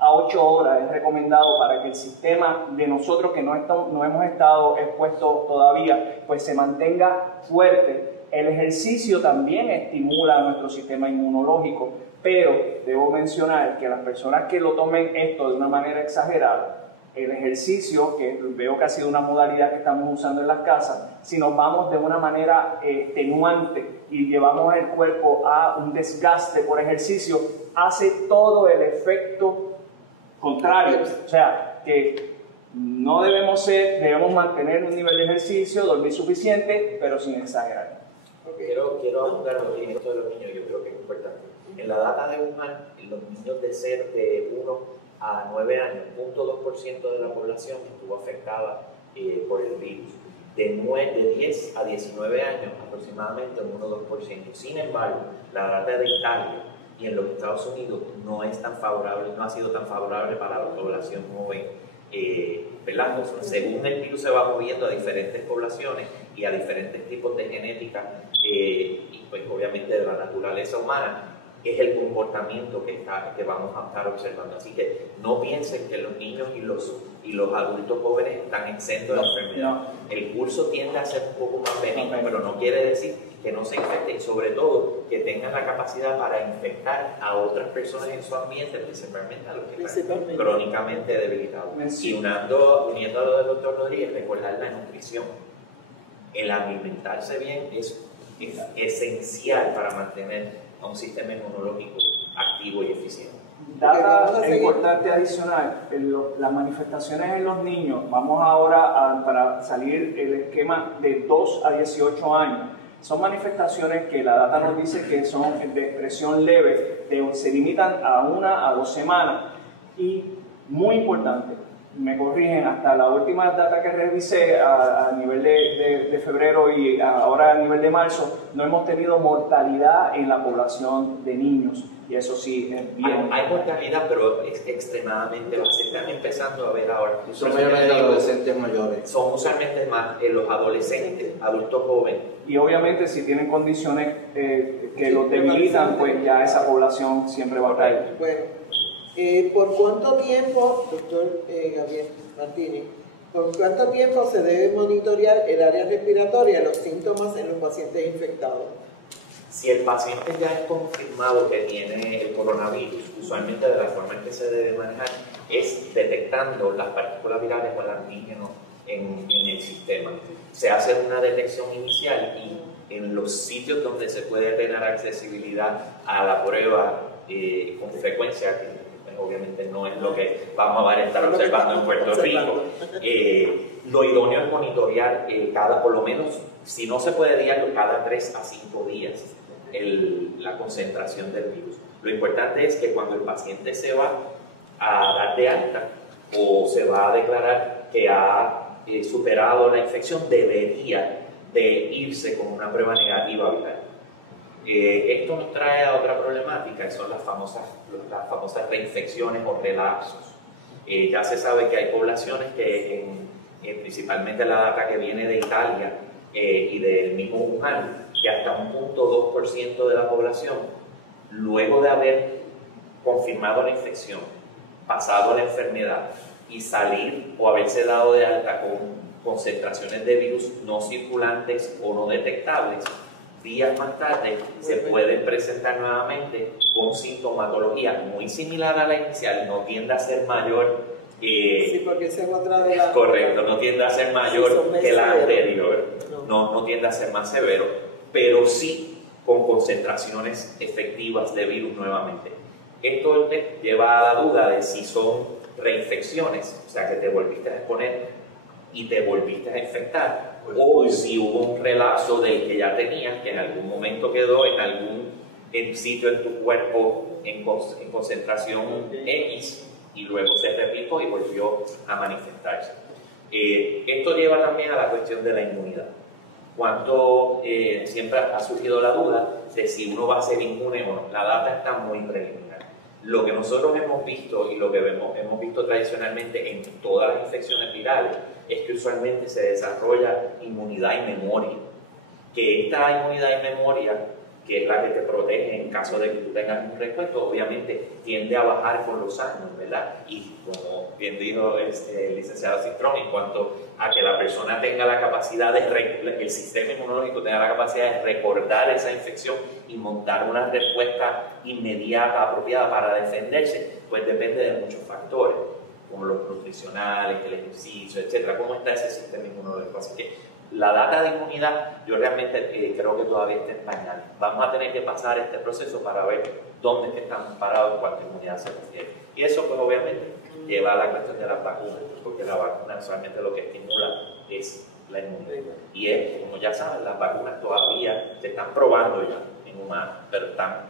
a 8 horas es recomendado para que el sistema de nosotros que no hemos estado expuestos todavía, pues se mantenga fuerte El ejercicio también estimula nuestro sistema inmunológico, pero debo mencionar que las personas que lo tomen esto de una manera exagerada, el ejercicio, que veo que ha sido una modalidad que estamos usando en las casas, si nos vamos de una manera extenuante y llevamos el cuerpo a un desgaste por ejercicio, hace todo el efecto contrario. O sea, que no debemos mantener un nivel de ejercicio, dormir suficiente, pero sin exagerar. Quiero abundar en esto de los niños, yo creo que es importante. En la data de Wuhan, los niños de 1 a 9 años, 0.2% de la población estuvo afectada por el virus. De 10 a 19 años, aproximadamente un 1-2%. Sin embargo, la data de Italia y en los Estados Unidos no es tan favorable, no ha sido tan favorable para la población joven. ¿Verdad? Según el virus se va moviendo a diferentes poblaciones y a diferentes tipos de genética y pues obviamente de la naturaleza humana, es el comportamiento que vamos a estar observando. Así que no piensen que los niños y los adultos jóvenes están exentos de la enfermedad. No. El curso tiende a ser un poco más benigno, pero no quiere decir que no se infecten y sobre todo que tengan la capacidad para infectar a otras personas en su ambiente, principalmente a los que están crónicamente debilitados. Sí. Y uniendo a lo del doctor Rodríguez, recordar la nutrición. El alimentarse bien es esencial para mantener a un sistema inmunológico activo y eficiente. Data importante adicional, las manifestaciones en los niños, vamos ahora para salir el esquema de 2 a 18 años, son manifestaciones que la data nos dice que son de expresión leve, se limitan a 1 a 2 semanas y muy importante, me corrigen, hasta la última data que revisé a nivel de febrero y ahora a nivel de marzo, no hemos tenido mortalidad en la población de niños. Y eso sí es bien. Hay mortalidad, pero es extremadamente baja. Se están empezando a ver ahora. Son mayormente adolescentes mayores. Son usualmente más los adolescentes, adultos jóvenes. Y obviamente si tienen condiciones que los debilitan, pues ya esa población siempre va a caer. Bueno, ¿por cuánto tiempo, doctor Gabriel Martínez, por cuánto tiempo se debe monitorear el área respiratoria, los síntomas en los pacientes infectados? Si el paciente ya es confirmado que tiene el coronavirus, usualmente de la forma en que se debe manejar es detectando las partículas virales o el antígeno en el sistema. Se hace una detección inicial y en los sitios donde se puede tener accesibilidad a la prueba con frecuencia, que obviamente no es lo que vamos a estar observando en Puerto Rico, lo idóneo es monitorear por lo menos, si no se puede diario, cada 3 a 5 días la concentración del virus. Lo importante es que cuando el paciente se va a dar de alta o se va a declarar que ha superado la infección, debería de irse con una prueba negativa viral. Esto nos trae a otra problemática, que son las famosas reinfecciones o relapsos. Ya se sabe que hay poblaciones que, principalmente la data que viene de Italia y del mismo Wuhan, que hasta un 0.2% de la población, luego de haber confirmado la infección, pasado la enfermedad y salir o haberse dado de alta con concentraciones de virus no circulantes o no detectables, días más tarde se pueden presentar nuevamente con sintomatología muy similar a la inicial, no tiende a ser mayor. Sí, porque esa es otra de las... Correcto, no tiende a ser mayor que la anterior, no tiende a ser más severo, pero sí con concentraciones efectivas de virus nuevamente. Esto lleva a la duda de si son reinfecciones, o sea que te volviste a exponer y te volviste a infectar, o si hubo un relapso del que ya tenías, que en algún momento quedó en algún sitio en tu cuerpo en concentración X y luego se replicó y volvió a manifestarse. Esto lleva también a la cuestión de la inmunidad. Cuando siempre ha surgido la duda de si uno va a ser inmune o no. La data está muy preliminar. Lo que nosotros hemos visto y lo que hemos visto tradicionalmente en todas las infecciones virales es que usualmente se desarrolla inmunidad y memoria. Que esta inmunidad y memoria que es la que te protege en caso de que tú tengas un recuento, obviamente tiende a bajar con los años, ¿verdad? Y como bien dijo el licenciado Cintrón, en cuanto a que la persona tenga la capacidad el sistema inmunológico tenga la capacidad de recordar esa infección y montar una respuesta inmediata, apropiada para defenderse, pues depende de muchos factores, como los nutricionales, el ejercicio, etcétera, cómo está ese sistema inmunológico. Así que la data de inmunidad, yo realmente creo que todavía está en pañal. Vamos a tener que pasar este proceso para ver dónde es que estamos parados en cuanto a inmunidad se refiere. Y eso, pues obviamente, lleva a la cuestión de las vacunas, porque la vacuna solamente lo que estimula es la inmunidad. Y es, como ya saben, las vacunas todavía se están probando ya en humanos, pero están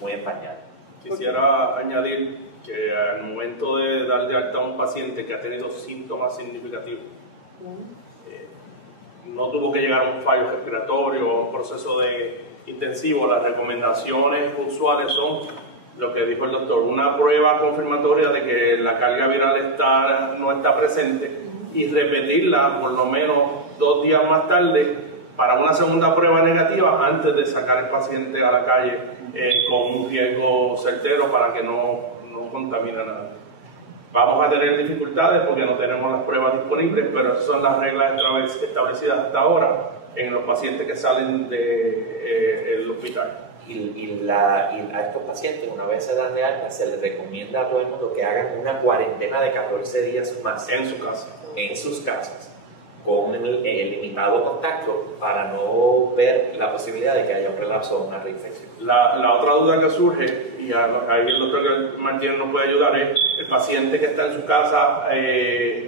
muy en pañal. Quisiera añadir que al momento de dar de alta a un paciente que ha tenido síntomas significativos, no tuvo que llegar a un fallo respiratorio o un proceso de intensivo, las recomendaciones usuales son lo que dijo el doctor, una prueba confirmatoria de que la carga viral no está presente y repetirla por lo menos 2 días más tarde para una segunda prueba negativa antes de sacar al paciente a la calle con un riesgo certero para que no contamine nada. Vamos a tener dificultades porque no tenemos las pruebas disponibles, pero esas son las reglas establecidas hasta ahora en los pacientes que salen del hospital. Y a estos pacientes, una vez se dan de alta, se les recomienda a todo el mundo que hagan una cuarentena de 14 días más en su casa. En sus casas, con el limitado contacto para no ver la posibilidad de que haya un relapso o una reinfección. La otra duda que surge, y ahí el doctor Martínez nos puede ayudar, es el paciente que está en su casa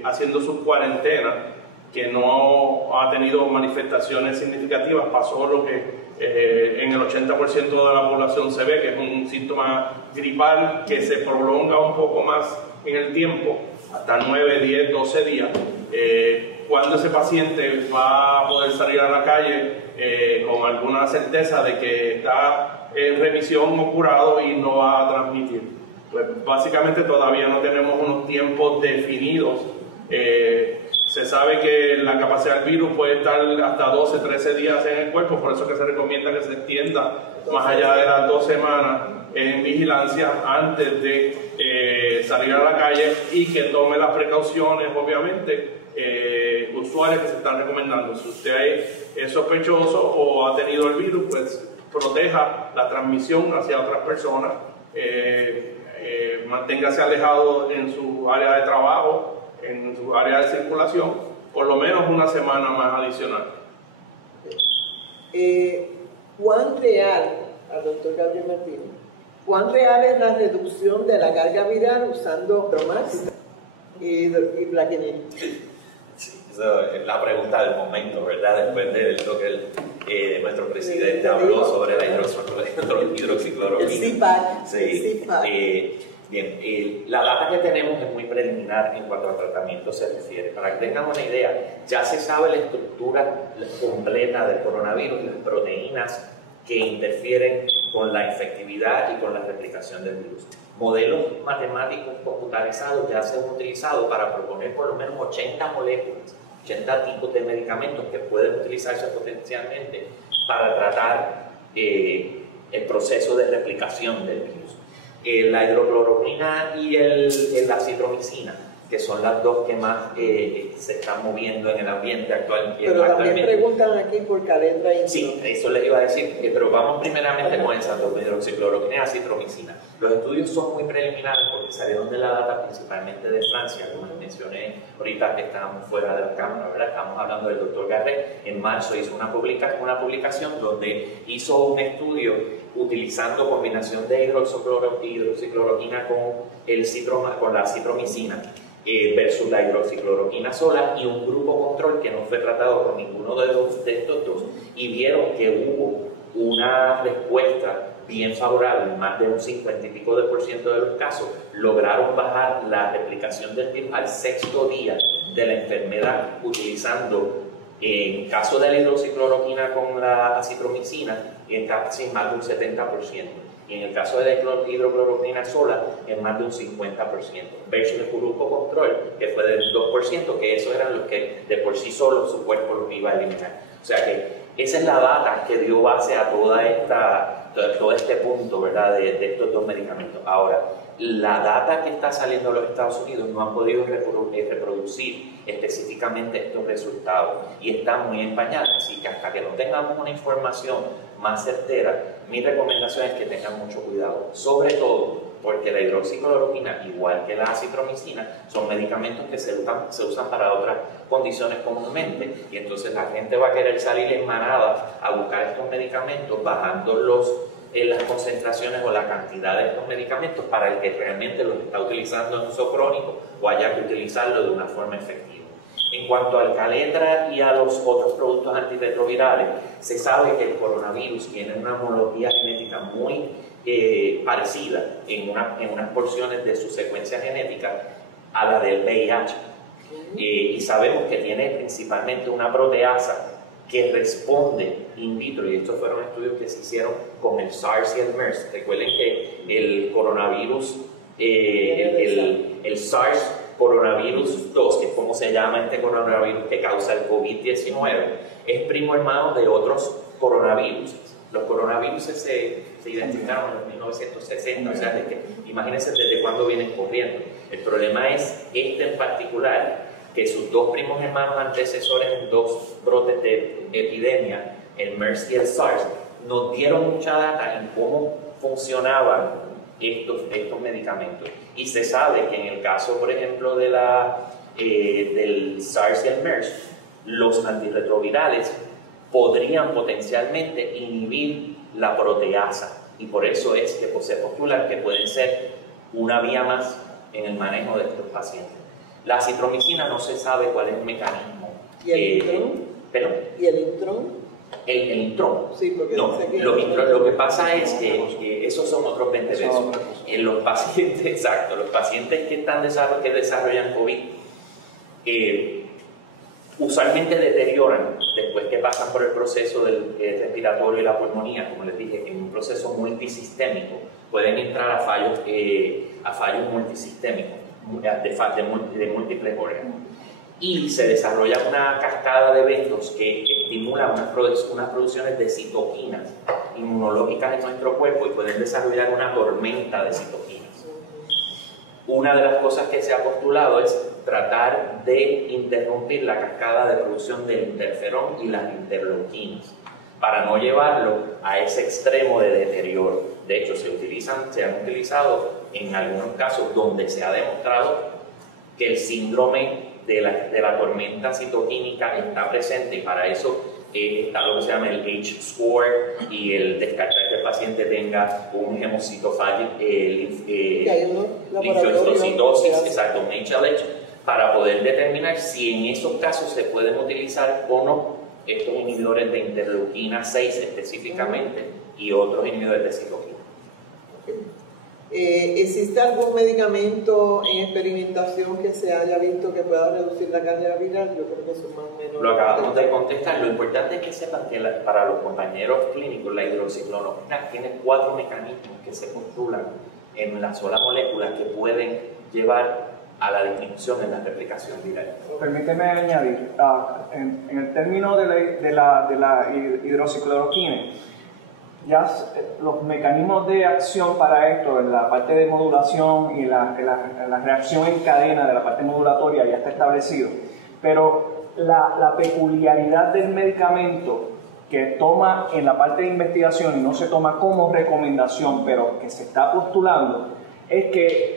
haciendo su cuarentena, que no ha tenido manifestaciones significativas, pasó lo que en el 80% de la población se ve, que es un síntoma gripal que se prolonga un poco más en el tiempo, hasta 9, 10, 12 días. Cuando ese paciente va a poder salir a la calle con alguna certeza de que está en remisión o curado y no va a transmitir. Pues básicamente todavía no tenemos unos tiempos definidos. Se sabe que la capacidad del virus puede estar hasta 12, 13 días en el cuerpo, por eso que se recomienda que se extienda más allá de las 2 semanas en vigilancia antes de salir a la calle y que tome las precauciones, obviamente, usuales que se están recomendando. Si usted es sospechoso o ha tenido el virus, pues proteja la transmisión hacia otras personas, manténgase alejado en su área de trabajo, en su área de circulación, por lo menos una semana más adicional. ¿Cuán real, al doctor Gabriel Martínez, cuán real es la reducción de la carga viral usando Promax y Plaquenil? Sí, esa es la pregunta del momento, ¿verdad? Después de lo que nuestro presidente habló sobre la hidroxicloroquina. El CPAC. Sí. Bien, la data que tenemos es muy preliminar en cuanto a tratamiento se refiere. Para que tengan una idea, ya se sabe la estructura completa del coronavirus, las proteínas que interfieren con la infectividad y con la replicación del virus. Modelos matemáticos computarizados ya se han utilizado para proponer por lo menos 80 moléculas, 80 tipos de medicamentos que pueden utilizarse potencialmente para tratar el proceso de replicación del virus. La hidrocloroquina y la acitromicina, que son las dos que más se están moviendo en el ambiente actual. Pero también preguntan aquí por calendra y sí, eso les iba a decir, pero vamos primeramente con esa hidroxicloroquina y acitromicina. Los estudios son muy preliminares porque salieron de la data principalmente de Francia, como les mencioné ahorita que estábamos fuera de la cámara, ¿verdad? Estamos hablando del doctor Garret. En marzo hizo una publicación donde hizo un estudio utilizando combinación de hidroxicloroquina con la acitromicina versus la hidroxicloroquina sola y un grupo control que no fue tratado con ninguno de estos dos, y vieron que hubo una respuesta bien favorable. Más de un 50 y pico de % de los casos lograron bajar la replicación del virus al 6º día de la enfermedad utilizando, en caso de la hidroxicloroquina con la acitromicina, casi más de un 70%. Y en el caso de la hidrocloroquina sola, es más de un 50%, versus el grupo control, que fue del 2%, que esos eran los que de por sí solo su cuerpo los iba a eliminar. O sea que Esa es la data que dio base a todo este punto, ¿verdad?, de estos dos medicamentos. Ahora, la data que está saliendo de los Estados Unidos no han podido reproducir específicamente estos resultados y están muy en pañales, así que hasta que no tengamos una información más certera, mi recomendación es que tengan mucho cuidado, sobre todo porque la hidroxicloroquina, igual que la acitromicina, son medicamentos que se usan para otras condiciones comúnmente, y entonces la gente va a querer salir en manadas a buscar estos medicamentos, bajando las concentraciones o la cantidad de estos medicamentos para el que realmente los está utilizando en uso crónico o haya que utilizarlo de una forma efectiva. En cuanto al Kaletra y a los otros productos antirretrovirales, se sabe que el coronavirus tiene una homología genética muy parecida en unas porciones de su secuencia genética a la del VIH. Y sabemos que tiene principalmente una proteasa que responde in vitro, y estos fueron estudios que se hicieron con el SARS y el MERS. Recuerden que el coronavirus, el SARS coronavirus 2, que es como se llama este coronavirus que causa el COVID-19, es primo hermano de otros coronavirus. Los coronavirus se identificaron en los 1960, o sea, imagínense desde cuándo vienen corriendo. El problema es este en particular, que sus dos primos hermanos antecesores en dos brotes de epidemia, el MERS y el SARS, nos dieron mucha data en cómo funcionaban estos medicamentos. Y se sabe que en el caso, por ejemplo, del SARS y el MERS, los antirretrovirales podrían potencialmente inhibir la proteasa, y por eso es que se postula que pueden ser una vía más en el manejo de estos pacientes. La acitromicina no se sabe cuál es el mecanismo. ¿Y el Intrón? ¿Perdón? ¿Y el Intrón? El Intrón. Sí, porque no, lo que pasa es que esos son otros 20 pesos. En los pacientes, exacto, los pacientes que desarrollan COVID, usualmente deterioran después que pasan por el proceso del respiratorio y la pulmonía, como les dije, en un proceso multisistémico. Pueden entrar a fallos multisistémicos, de múltiples órganos. Y se desarrolla una cascada de eventos que estimulan unas producciones de citoquinas inmunológicas en nuestro cuerpo y pueden desarrollar una tormenta de citoquinas. Una de las cosas que se ha postulado es tratar de interrumpir la cascada de producción del interferón y las interleuquinas para no llevarlo a ese extremo de deterioro. De hecho, se han utilizado en algunos casos donde se ha demostrado que el síndrome de la tormenta citoquínica está presente, y para eso está lo que se llama el H-score y el descartar que el paciente tenga un linfocitosis, exacto, un HLH, para poder determinar si en esos casos se pueden utilizar o no estos inhibidores de interleuquina 6 específicamente y otros inhibidores de citoquina. ¿Existe algún medicamento en experimentación que se haya visto que pueda reducir la carga viral? Yo creo que eso más o menos... Lo acabamos de contestar. Lo importante es que sepan que para los compañeros clínicos la hidroxicloroquina tiene 4 mecanismos que se postulan en la sola molécula que pueden llevar a la disminución en la replicación viral. Permíteme añadir, en el término de la hidroxicloroquina, ya los mecanismos de acción para esto, en la parte de modulación y la reacción en cadena de la parte modulatoria ya está establecido, pero la peculiaridad del medicamento que toma en la parte de investigación y no se toma como recomendación, pero que se está postulando, es que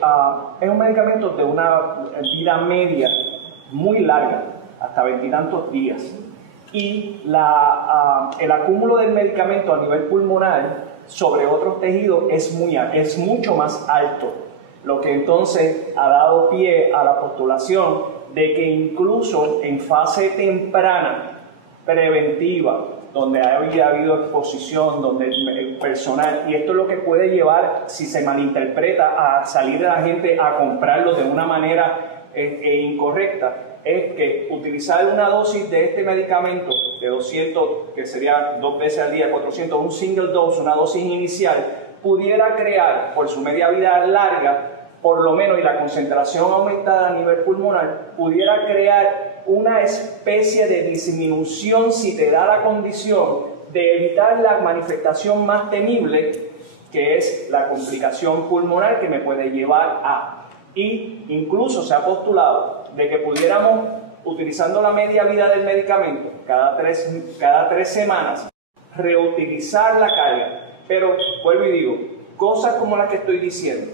es un medicamento de una vida media muy larga, hasta 20 y tantos días. Y el acúmulo del medicamento a nivel pulmonar sobre otros tejidos es mucho más alto, lo que entonces ha dado pie a la postulación de que incluso en fase temprana, preventiva, donde había habido exposición, donde el personal, y esto es lo que puede llevar, si se malinterpreta, a salir de la gente a comprarlo de una manera incorrecta, es que utilizar una dosis de este medicamento de 200, que sería 2 veces al día, 400, un single dose, una dosis inicial, pudiera crear, por su media vida larga, por lo menos, y la concentración aumentada a nivel pulmonar, pudiera crear una especie de disminución, si te da la condición, de evitar la manifestación más temible, que es la complicación pulmonar que me puede llevar a. Y incluso se ha postulado de que pudiéramos, utilizando la media vida del medicamento, cada tres semanas, reutilizar la carga. Pero, vuelvo y digo, cosas como las que estoy diciendo,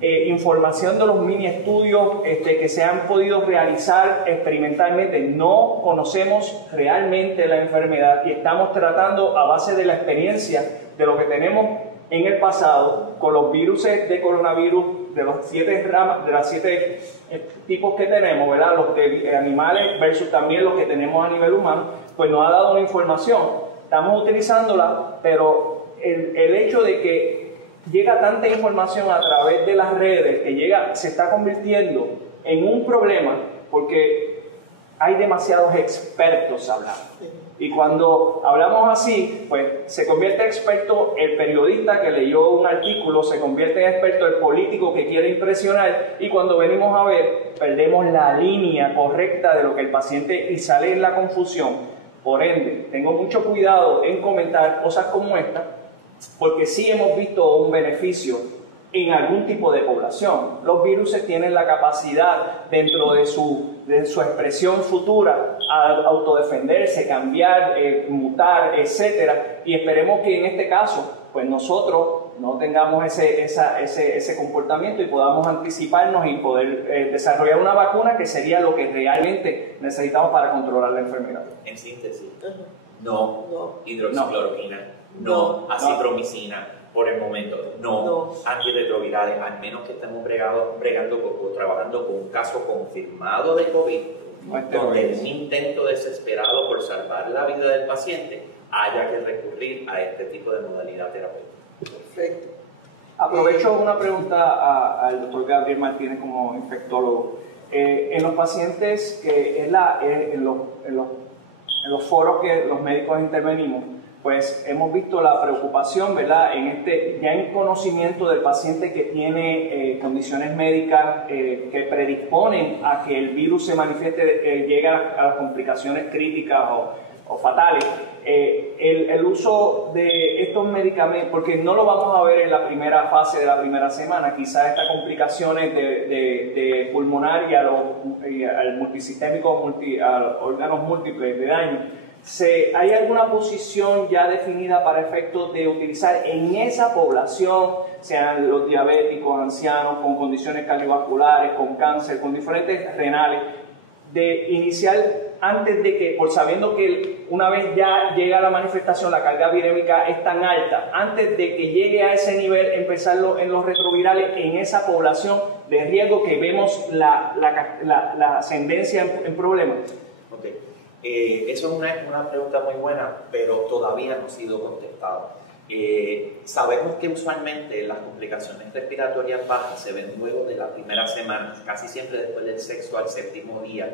información de los mini estudios que se han podido realizar experimentalmente, no conocemos realmente la enfermedad y estamos tratando a base de la experiencia de lo que tenemos en el pasado con los virus de coronavirus, de los 7 tipos que tenemos, ¿verdad? Los de animales versus también los que tenemos a nivel humano, pues nos ha dado una información. Estamos utilizándola, pero el hecho de que llega tanta información a través de las redes, que se está convirtiendo en un problema, porque hay demasiados expertos hablando. Y cuando hablamos así, pues se convierte en experto el periodista que leyó un artículo, se convierte en experto el político que quiere impresionar, y cuando venimos a ver, perdemos la línea correcta de lo que el paciente, y sale en la confusión. Por ende, tengo mucho cuidado en comentar cosas como esta, porque sí hemos visto un beneficio en algún tipo de población. Los virus tienen la capacidad, dentro de su expresión futura, a autodefenderse, cambiar, mutar, etc. Y esperemos que en este caso, pues nosotros no tengamos ese comportamiento y podamos anticiparnos y poder desarrollar una vacuna, que sería lo que realmente necesitamos para controlar la enfermedad. En síntesis, no hidroxicloroquina, no acitromicina, por el momento, no antirretrovirales, al menos que estemos bregando o trabajando con un caso confirmado de COVID, donde un intento desesperado por salvar la vida del paciente haya que recurrir a este tipo de modalidad terapéutica. Perfecto. Aprovecho una pregunta al doctor Gabriel Martínez como infectólogo. En los pacientes, en los foros que los médicos intervenimos, pues hemos visto la preocupación, ¿verdad?, ya en conocimiento del paciente que tiene condiciones médicas que predisponen a que el virus se manifieste, llegue a las complicaciones críticas o fatales. El uso de estos medicamentos, porque no lo vamos a ver en la primera fase de la primera semana, quizás estas complicaciones de pulmonar y al multisistémico, a los órganos múltiples de daño. ¿Hay alguna posición ya definida para efectos de utilizar en esa población, sean los diabéticos, ancianos, con condiciones cardiovasculares, con cáncer, con diferentes renales, de iniciar antes de que, por sabiendo que una vez ya llega la manifestación, la carga virémica es tan alta, antes de que llegue a ese nivel, empezarlo en los retrovirales en esa población de riesgo que vemos la ascendencia en problemas? Okay. Eso es una pregunta muy buena, pero todavía no ha sido contestada. Sabemos que usualmente las complicaciones respiratorias bajas se ven luego de la primera semana, casi siempre después del sexto al séptimo día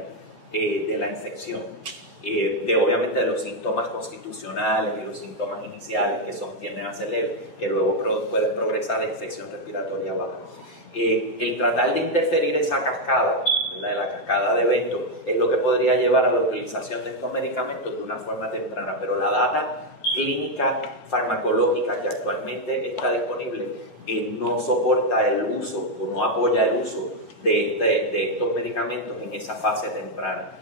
de la infección, obviamente de los síntomas constitucionales y los síntomas iniciales que tienden a ser leves, que luego pueden progresar a infección respiratoria baja. El tratar de interferir esa cascada, la cascada de eventos, es lo que podría llevar a la utilización de estos medicamentos de una forma temprana, pero la data clínica farmacológica que actualmente está disponible no soporta el uso o no apoya el uso de estos medicamentos en esa fase temprana.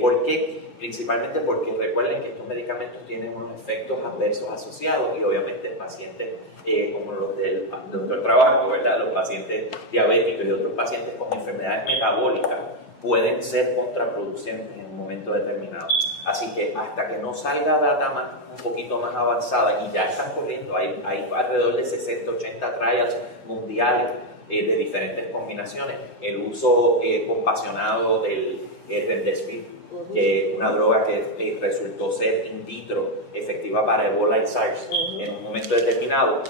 ¿Por qué? Principalmente porque recuerden que estos medicamentos tienen unos efectos adversos asociados y obviamente pacientes como los del doctor Trabajo, ¿verdad?, los pacientes diabéticos y otros pacientes con enfermedades metabólicas pueden ser contraproducentes en un momento determinado. Así que hasta que no salga data un poquito más avanzada, y ya están corriendo, hay alrededor de 60, 80 trials mundiales de diferentes combinaciones, el uso compasionado del Remdesivir, que es una droga que resultó ser in vitro efectiva para Ebola y SARS en un momento determinado,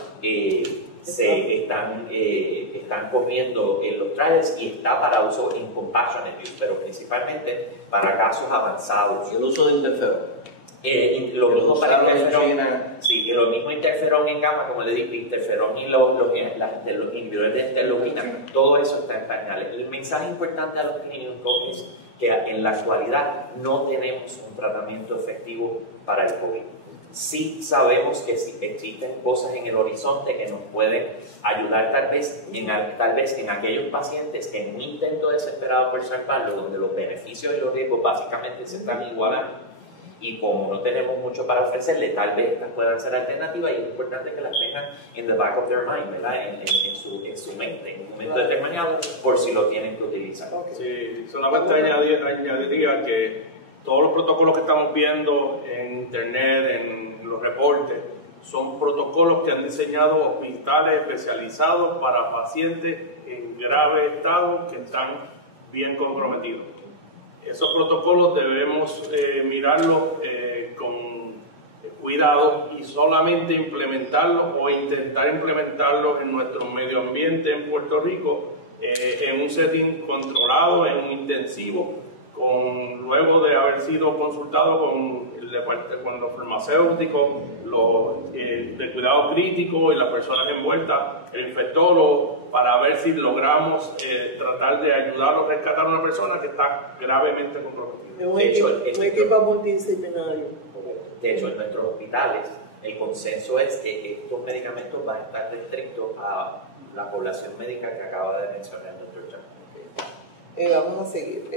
se están corriendo en los trials y está para uso en compassionate use, pero principalmente para casos avanzados. ¿Y el uso de interferón? Lo mismo para interferón, sí, lo mismo interferón en gamma, como le dije, interferón y los inhibidores de interleuquina, todo eso está en pañales. El mensaje importante a los clínicos es que en la actualidad no tenemos un tratamiento efectivo para el COVID. Sí sabemos que existen cosas en el horizonte que nos pueden ayudar tal vez en aquellos pacientes que en un intento desesperado por salvarlo, donde los beneficios y los riesgos básicamente se están igualando, y como no tenemos mucho para ofrecerle, tal vez estas puedan ser alternativas, y es importante que las tengan en the back of their mind, ¿verdad? En su mente, en un momento determinado, por si lo tienen que utilizar. Sí, solamente añadiría que todos los protocolos que estamos viendo en internet, en los reportes, son protocolos que han diseñado hospitales especializados para pacientes en grave estado que están bien comprometidos. Esos protocolos debemos mirarlos con cuidado y solamente implementarlos o intentar implementarlos en nuestro medio ambiente en Puerto Rico, en un setting controlado, en un intensivo, luego de haber sido consultado con los farmacéuticos, los de cuidado crítico y las personas envueltas, el infectólogo, para ver si logramos tratar de ayudar o rescatar a una persona que está gravemente comprometida. Un equipo multidisciplinario. De hecho, en nuestros hospitales, el consenso es que estos medicamentos van a estar restrictos a la población médica que acaba de mencionar el doctor Chan. Vamos a seguir.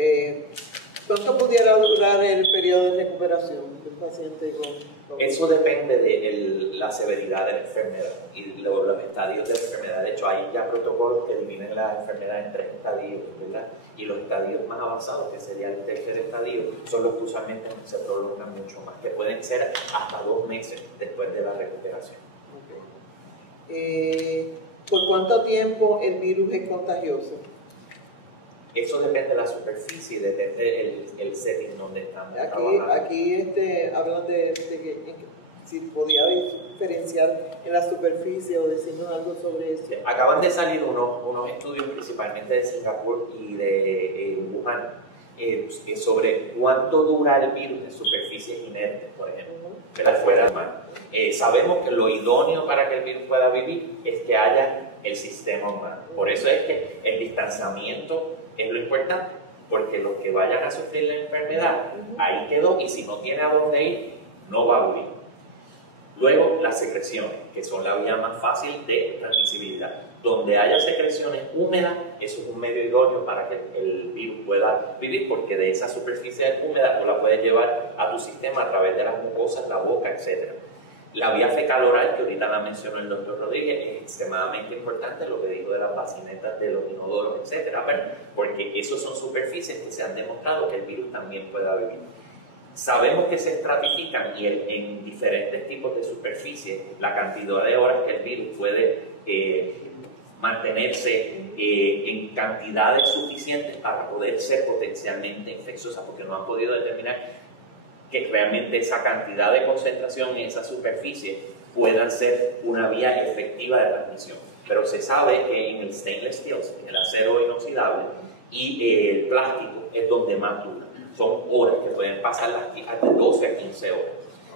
¿Cuánto pudiera durar el periodo de recuperación del paciente con Eso depende de la severidad de la enfermedad y los estadios de la enfermedad. De hecho, hay ya protocolos que dividen la enfermedad en 3 estadios, ¿verdad? Y los estadios más avanzados, que sería el tercer estadio, son los que usualmente se prolongan mucho más, que pueden ser hasta 2 meses después de la recuperación. ¿Por cuánto tiempo el virus es contagioso? Eso depende de la superficie, depende del setting donde están trabajando. Aquí hablan de que si podía diferenciar en la superficie o decirnos algo sobre eso. Acaban de salir unos estudios principalmente de Singapur y de Wuhan sobre cuánto dura el virus en superficies inertes, por ejemplo, fuera del mar. Sabemos que lo idóneo para que el virus pueda vivir es que haya el sistema humano. Por eso es que el distanciamiento es lo importante, porque los que vayan a sufrir la enfermedad, ahí quedó, y si no tiene a dónde ir, no va a vivir. Luego, las secreciones, que son la vía más fácil de transmisibilidad. Donde haya secreciones húmedas, eso es un medio idóneo para que el virus pueda vivir, porque de esa superficie húmeda tú la puedes llevar a tu sistema a través de las mucosas, la boca, etc. La vía fecal oral, que ahorita la mencionó el doctor Rodríguez, es extremadamente importante, lo que dijo de las bacinetas, de los inodoros, etc., porque esos son superficies que se han demostrado que el virus también pueda vivir. Sabemos que se estratifican y en diferentes tipos de superficies la cantidad de horas que el virus puede mantenerse en cantidades suficientes para poder ser potencialmente infecciosa, porque no han podido determinar que realmente esa cantidad de concentración en esa superficie puedan ser una vía efectiva de transmisión. Pero se sabe que en el stainless steel, en el acero inoxidable y el plástico es donde más dura. Son horas que pueden pasar hasta 12 a 15 horas.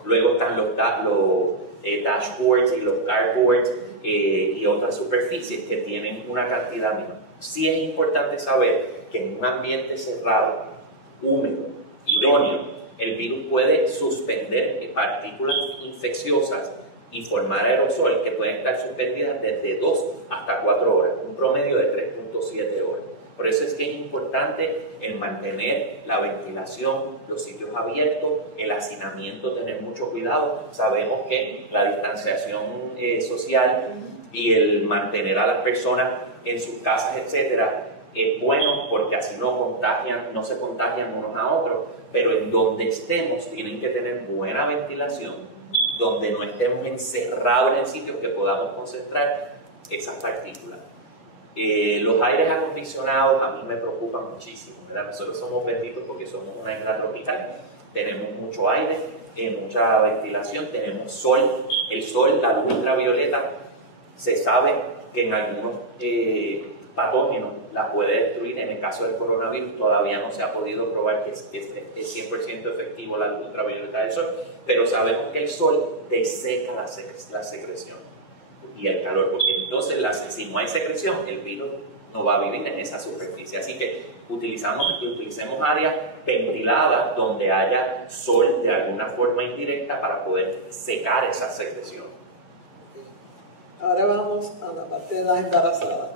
Luego están los dashboards y los cardboards y otras superficies que tienen una cantidad mínima. Sí es importante saber que en un ambiente cerrado, húmedo, idóneo, el virus puede suspender partículas infecciosas y formar aerosol que pueden estar suspendidas desde 2 hasta 4 horas, un promedio de 3.7 horas. Por eso es que es importante el mantener la ventilación, los sitios abiertos, el hacinamiento, tener mucho cuidado. Sabemos que la distanciación social y el mantener a las personas en sus casas, etcétera, es bueno porque así no se contagian unos a otros, pero en donde estemos tienen que tener buena ventilación, donde no estemos encerrados en sitios que podamos concentrar esas partículas. Los aires acondicionados a mí me preocupan muchísimo, ¿verdad? Nosotros somos benditos porque somos una isla tropical, tenemos mucho aire, mucha ventilación, tenemos sol. El sol, la luz ultravioleta, se sabe que en algunos patógenos la puede destruir. En el caso del coronavirus todavía no se ha podido probar que es 100% efectivo la luz ultravioleta del sol, pero sabemos que el sol deseca la secreción y el calor, porque entonces si no hay secreción, el virus no va a vivir en esa superficie. Así que utilicemos áreas ventiladas donde haya sol de alguna forma indirecta para poder secar esa secreción. Ahora vamos a la parte de las embarazadas.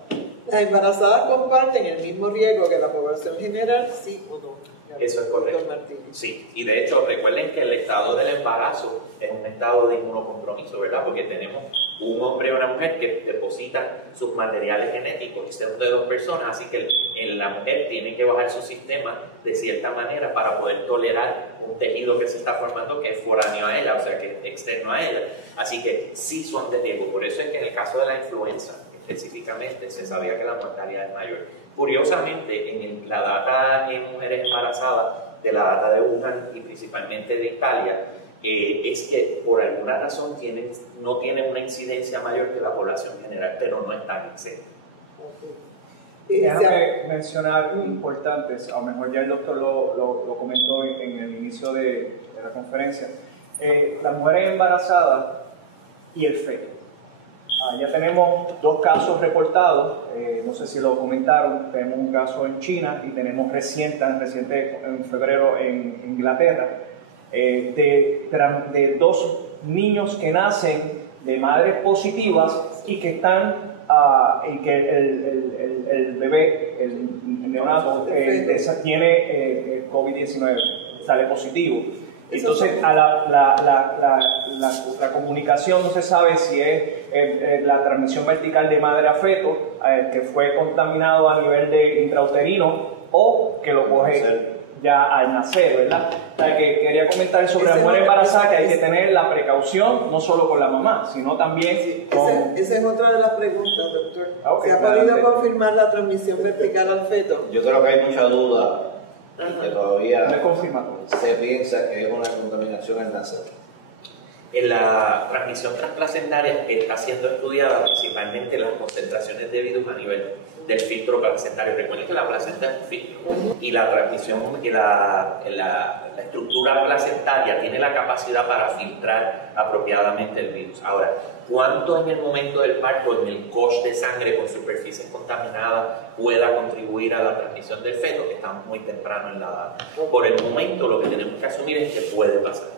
¿Las embarazadas comparten el mismo riesgo que la población general, sí o no? Eso es correcto. Sí, y de hecho recuerden que el estado del embarazo es un estado de inmunocompromiso, ¿verdad? Porque tenemos un hombre y una mujer que depositan sus materiales genéticos, y son de dos personas, así que la mujer tiene que bajar su sistema de cierta manera para poder tolerar un tejido que se está formando que es foráneo a ella, o sea, que es externo a ella. Así que sí son de riesgo. Por eso es que en el caso de la influenza, específicamente, se sabía que la mortalidad es mayor. Curiosamente, en la data en mujeres embarazadas, de la data de Wuhan y principalmente de Italia, es que por alguna razón no tienen una incidencia mayor que la población general, pero no están exentos. Déjame mencionar algo importante, a lo mejor ya el doctor lo comentó en el inicio de la conferencia. Las mujeres embarazadas y el feto. Ya tenemos 2 casos reportados, no sé si lo comentaron, tenemos un caso en China y tenemos reciente en febrero en Inglaterra, de 2 niños que nacen de madres positivas y que están, y que el bebé, el neonato, tiene COVID-19, sale positivo. Entonces, a la comunicación no se sabe si es la transmisión vertical de madre a feto, que fue contaminado a nivel de intrauterino, o que lo coge ya al nacer, ¿verdad? O sea, que quería comentar sobre la mujer embarazada, que hay que tener la precaución, no solo con la mamá, sino también con... Esa es otra de las preguntas, doctor. Okay, ¿Se ha podido confirmar la transmisión vertical al feto? Yo creo que hay mucha duda y que todavía se piensa que es una contaminación al nacer. La transmisión transplacentaria está siendo estudiada principalmente las concentraciones de virus a nivel del filtro placentario. Recuerden que la placenta es un filtro y la transmisión, la estructura placentaria tiene la capacidad para filtrar apropiadamente el virus. Ahora, ¿cuánto en el momento del parto, en el cosh de sangre con superficies contaminadas pueda contribuir a la transmisión del feto? Estamos muy temprano en la edad. Por el momento lo que tenemos que asumir es que puede pasar.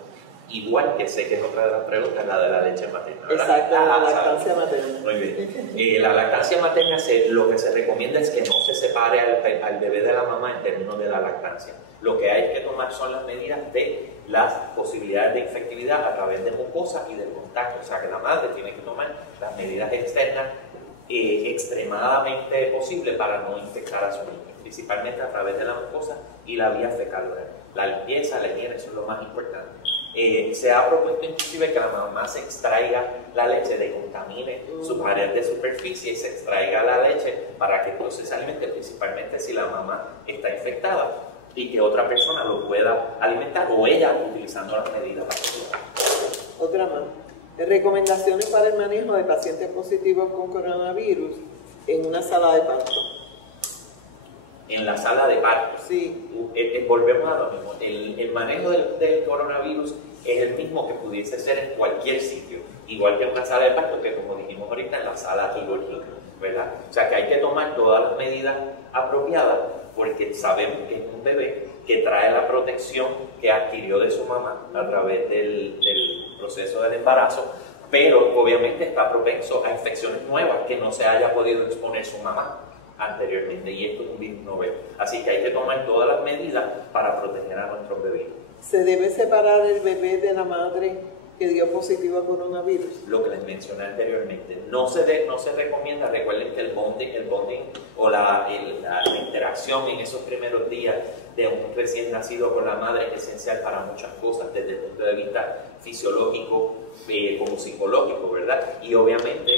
Igual que sé que es otra de las preguntas, la de la leche materna, ¿verdad? Exacto, la lactancia materna. Muy bien. La lactancia materna, lo que se recomienda es que no se separe al bebé de la mamá en términos de la lactancia. Lo que hay que tomar son las medidas de las posibilidades de infectividad a través de mucosa y del contacto. O sea, que la madre tiene que tomar las medidas externas extremadamente posibles para no infectar a su niño, principalmente a través de la mucosa y la vía fecal oral. La limpieza, la higiene, eso es lo más importante. Se ha propuesto inclusive que la mamá se extraiga la leche, decontamine su pared de superficie y se extraiga la leche para que entonces se alimente, principalmente si la mamá está infectada, y que otra persona lo pueda alimentar o ella utilizando las medidas apropiadas. Otra más. Recomendaciones para el manejo de pacientes positivos con coronavirus en una sala de parto. En la sala de parto. Sí. Volvemos a lo mismo. El manejo del coronavirus es el mismo que pudiese ser en cualquier sitio, igual que en una sala de parto, que como dijimos ahorita, en la sala quirúrgica, ¿verdad? O sea que hay que tomar todas las medidas apropiadas porque sabemos que es un bebé que trae la protección que adquirió de su mamá a través del proceso del embarazo, pero obviamente está propenso a infecciones nuevas que no se haya podido exponer su mamá anteriormente, y esto es un virus novel. Así que hay que tomar todas las medidas para proteger a nuestros bebés. ¿Se debe separar el bebé de la madre que dio positivo a coronavirus? Lo que les mencioné anteriormente, no se recomienda. Recuerden que el bonding o la interacción en esos primeros días de un recién nacido con la madre es esencial para muchas cosas, desde el punto de vista fisiológico como psicológico, ¿verdad? Y obviamente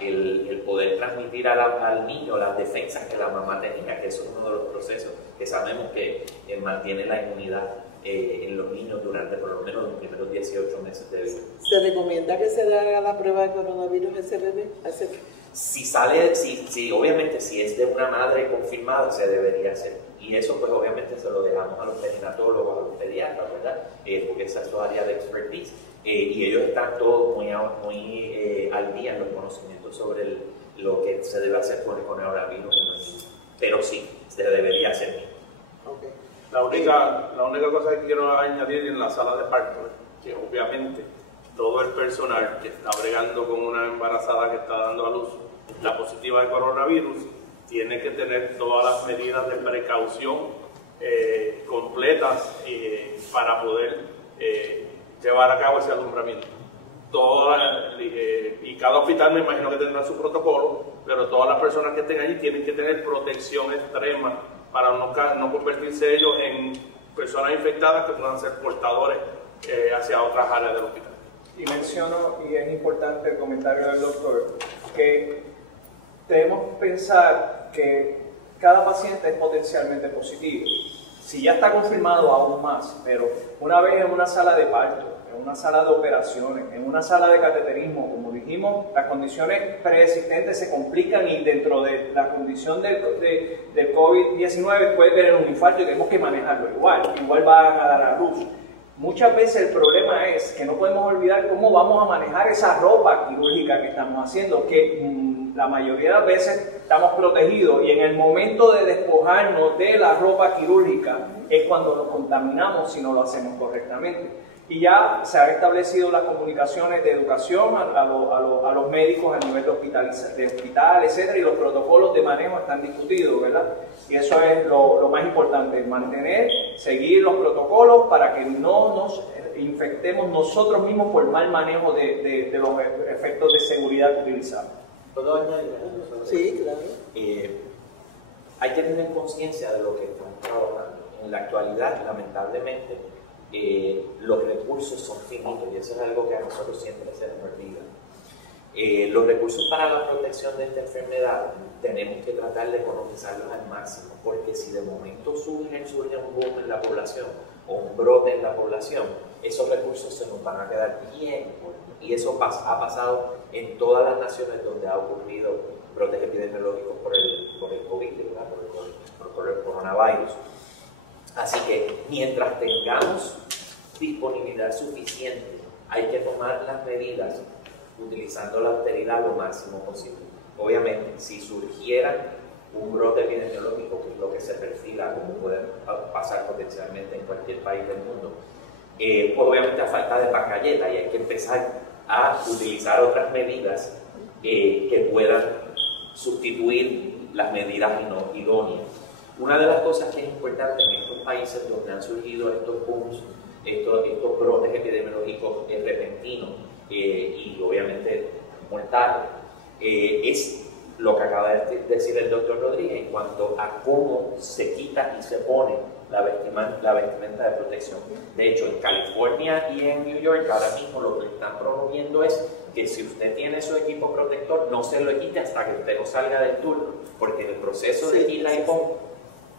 el poder transmitir al niño las defensas que la mamá tenía, que eso es uno de los procesos que sabemos que mantiene la inmunidad en los niños durante por lo menos los primeros 18 meses de vida. ¿Se recomienda que se le haga la prueba de coronavirus a ese bebé? Obviamente si es de una madre confirmada se debería hacer, y eso pues obviamente se lo dejamos a los perinatólogos, a los pediatras, ¿verdad? Porque esa es su área de expertise, y ellos están todos muy al día en los conocimientos sobre lo que se debe hacer con el coronavirus en los niños. Pero sí, se debería hacer bien. Okay. La única cosa que quiero añadir en la sala de parto es que obviamente todo el personal que está bregando con una embarazada que está dando a luz la positiva de coronavirus tiene que tener todas las medidas de precaución completas para poder llevar a cabo ese alumbramiento. Y cada hospital me imagino que tendrá su protocolo, pero todas las personas que estén allí tienen que tener protección extrema para no convertirse ellos en personas infectadas que puedan ser portadores hacia otras áreas del hospital. Y menciono, y es importante el comentario del doctor, que debemos pensar que cada paciente es potencialmente positivo. Si ya está confirmado, aún más, pero una vez en una sala de parto, en una sala de operaciones, en una sala de cateterismo, como dijimos, las condiciones preexistentes se complican y dentro de la condición del COVID-19 puede tener un infarto y tenemos que manejarlo igual van a dar a luz. Muchas veces el problema es que no podemos olvidar cómo vamos a manejar esa ropa quirúrgica que estamos haciendo, que la mayoría de las veces estamos protegidos y en el momento de despojarnos de la ropa quirúrgica es cuando nos contaminamos si no lo hacemos correctamente. Y ya se han establecido las comunicaciones de educación a los médicos a nivel de hospital, etcétera, y los protocolos de manejo están discutidos, ¿verdad? Y eso es lo más importante, seguir los protocolos para que no nos infectemos nosotros mismos por mal manejo de los efectos de seguridad utilizados. ¿Puedo añadir? Sí, claro. Hay que tener conciencia de lo que estamos trabajando. En la actualidad, lamentablemente, los recursos son finitos y eso es algo que a nosotros siempre se nos olvida. Los recursos para la protección de esta enfermedad tenemos que tratar de economizarlos al máximo, porque si de momento surge un boom en la población o un brote en la población, esos recursos se nos van a quedar bien cortos. Y eso ha pasado en todas las naciones donde ha ocurrido brotes epidemiológicos por el COVID, ¿verdad? por el coronavirus. Así que mientras tengamos disponibilidad suficiente, hay que tomar las medidas utilizando la austeridad lo máximo posible. Obviamente, si surgiera un brote epidemiológico, que es lo que se perfila como puede pasar potencialmente en cualquier país del mundo, pues obviamente a falta de pan galleta y hay que empezar a utilizar otras medidas que puedan sustituir las medidas idóneas. Una de las cosas que es importante en estos países donde han surgido estos booms, estos brotes epidemiológicos repentinos y obviamente mortales, es lo que acaba de decir el doctor Rodríguez en cuanto a cómo se quita y se pone la vestimenta de protección. De hecho, en California y en New York ahora mismo lo que están promoviendo es que si usted tiene su equipo protector, no se lo quite hasta que usted no salga del turno, porque en el proceso de quita y pon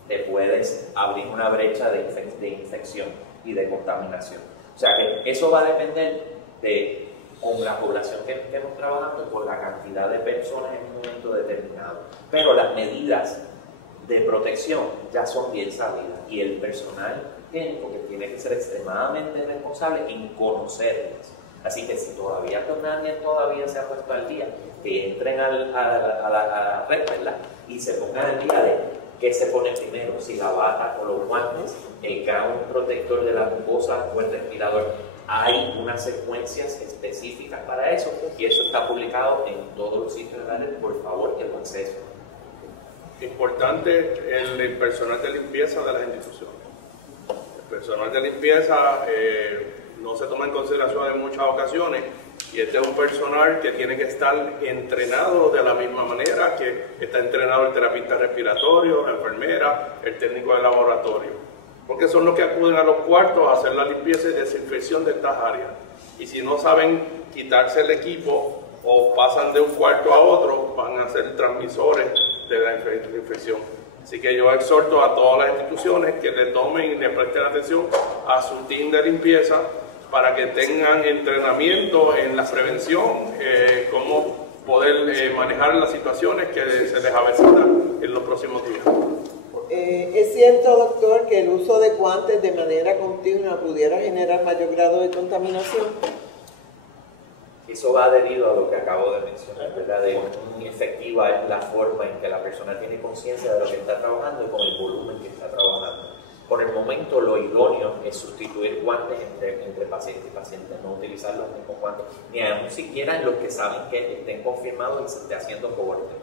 te puedes abrir una brecha de infección y de contaminación. O sea que eso va a depender de con la población que estemos trabajando y con la cantidad de personas en un momento determinado. Pero las medidas de protección ya son bien sabidas y el personal técnico que tiene que ser extremadamente responsable en conocerlas. Así que si todavía nadie se ha puesto al día, que entren a la red, ¿verdad? Y se pongan al día de qué se pone primero, si la bata o los guantes, el gown protector de la mucosa o el respirador. Hay unas secuencias específicas para eso y eso está publicado en todos los sitios de la red. Por favor, que lo accesen. Importante el personal de limpieza de las instituciones. El personal de limpieza no se toma en consideración en muchas ocasiones y este es un personal que tiene que estar entrenado de la misma manera que está entrenado el terapista respiratorio, la enfermera, el técnico de laboratorio, porque son los que acuden a los cuartos a hacer la limpieza y desinfección de estas áreas. Y si no saben quitarse el equipo o pasan de un cuarto a otro, van a ser transmisores de la infección. Así que yo exhorto a todas las instituciones que le tomen y le presten atención a su team de limpieza para que tengan entrenamiento en la prevención, cómo poder manejar las situaciones que se les avecinan en los próximos días. ¿Es cierto, doctor, que el uso de guantes de manera continua pudiera generar mayor grado de contaminación? Eso va adherido a lo que acabo de mencionar, ¿verdad? De muy efectiva es la forma en que la persona tiene conciencia de lo que está trabajando y con el volumen que está trabajando. Por el momento, lo idóneo es sustituir guantes entre paciente y paciente, no utilizar los mismos guantes, ni aún siquiera en los que saben que estén confirmados y se esté haciendo cohorte.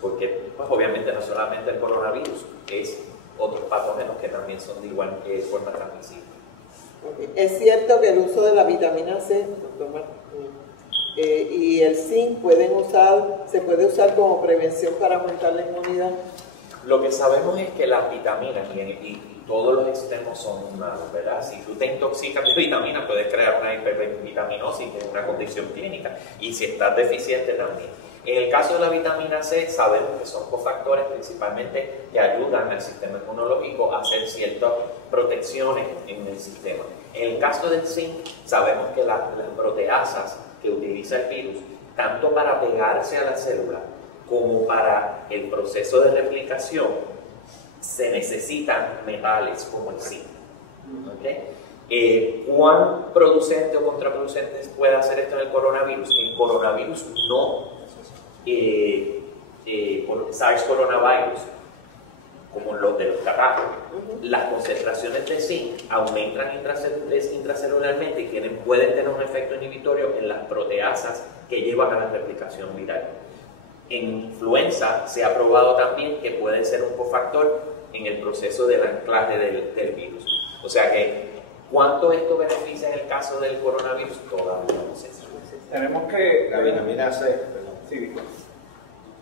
Porque, pues, obviamente, no solamente el coronavirus, es otros patógenos que también son de igual forma transmisible. Es cierto que el uso de la vitamina C, doctor y el zinc se puede usar como prevención para aumentar la inmunidad. Lo que sabemos es que las vitaminas y todos los extremos son malos, ¿verdad? Si tú te intoxicas de vitaminas, puedes crear una hipervitaminosis, que es una condición clínica, y si estás deficiente también. En el caso de la vitamina C, sabemos que son cofactores principalmente que ayudan al sistema inmunológico a hacer ciertas protecciones en el sistema. En el caso del zinc, sabemos que las proteasas que utiliza el virus, tanto para pegarse a la célula como para el proceso de replicación, se necesitan metales como el zinc. ¿Okay? ¿Cuán producente o contraproducente puede hacer esto en el coronavirus? En coronavirus no. SARS coronavirus, como los de los catarros, las concentraciones de zinc aumentan intracelularmente y pueden tener un efecto inhibitorio en las proteasas que llevan a la replicación viral. En influenza se ha probado también que puede ser un cofactor en el proceso del anclaje del virus. O sea que, ¿cuánto esto beneficia en el caso del coronavirus? Todavía no se sabe. Tenemos que... La vitamina C, perdón. Sí.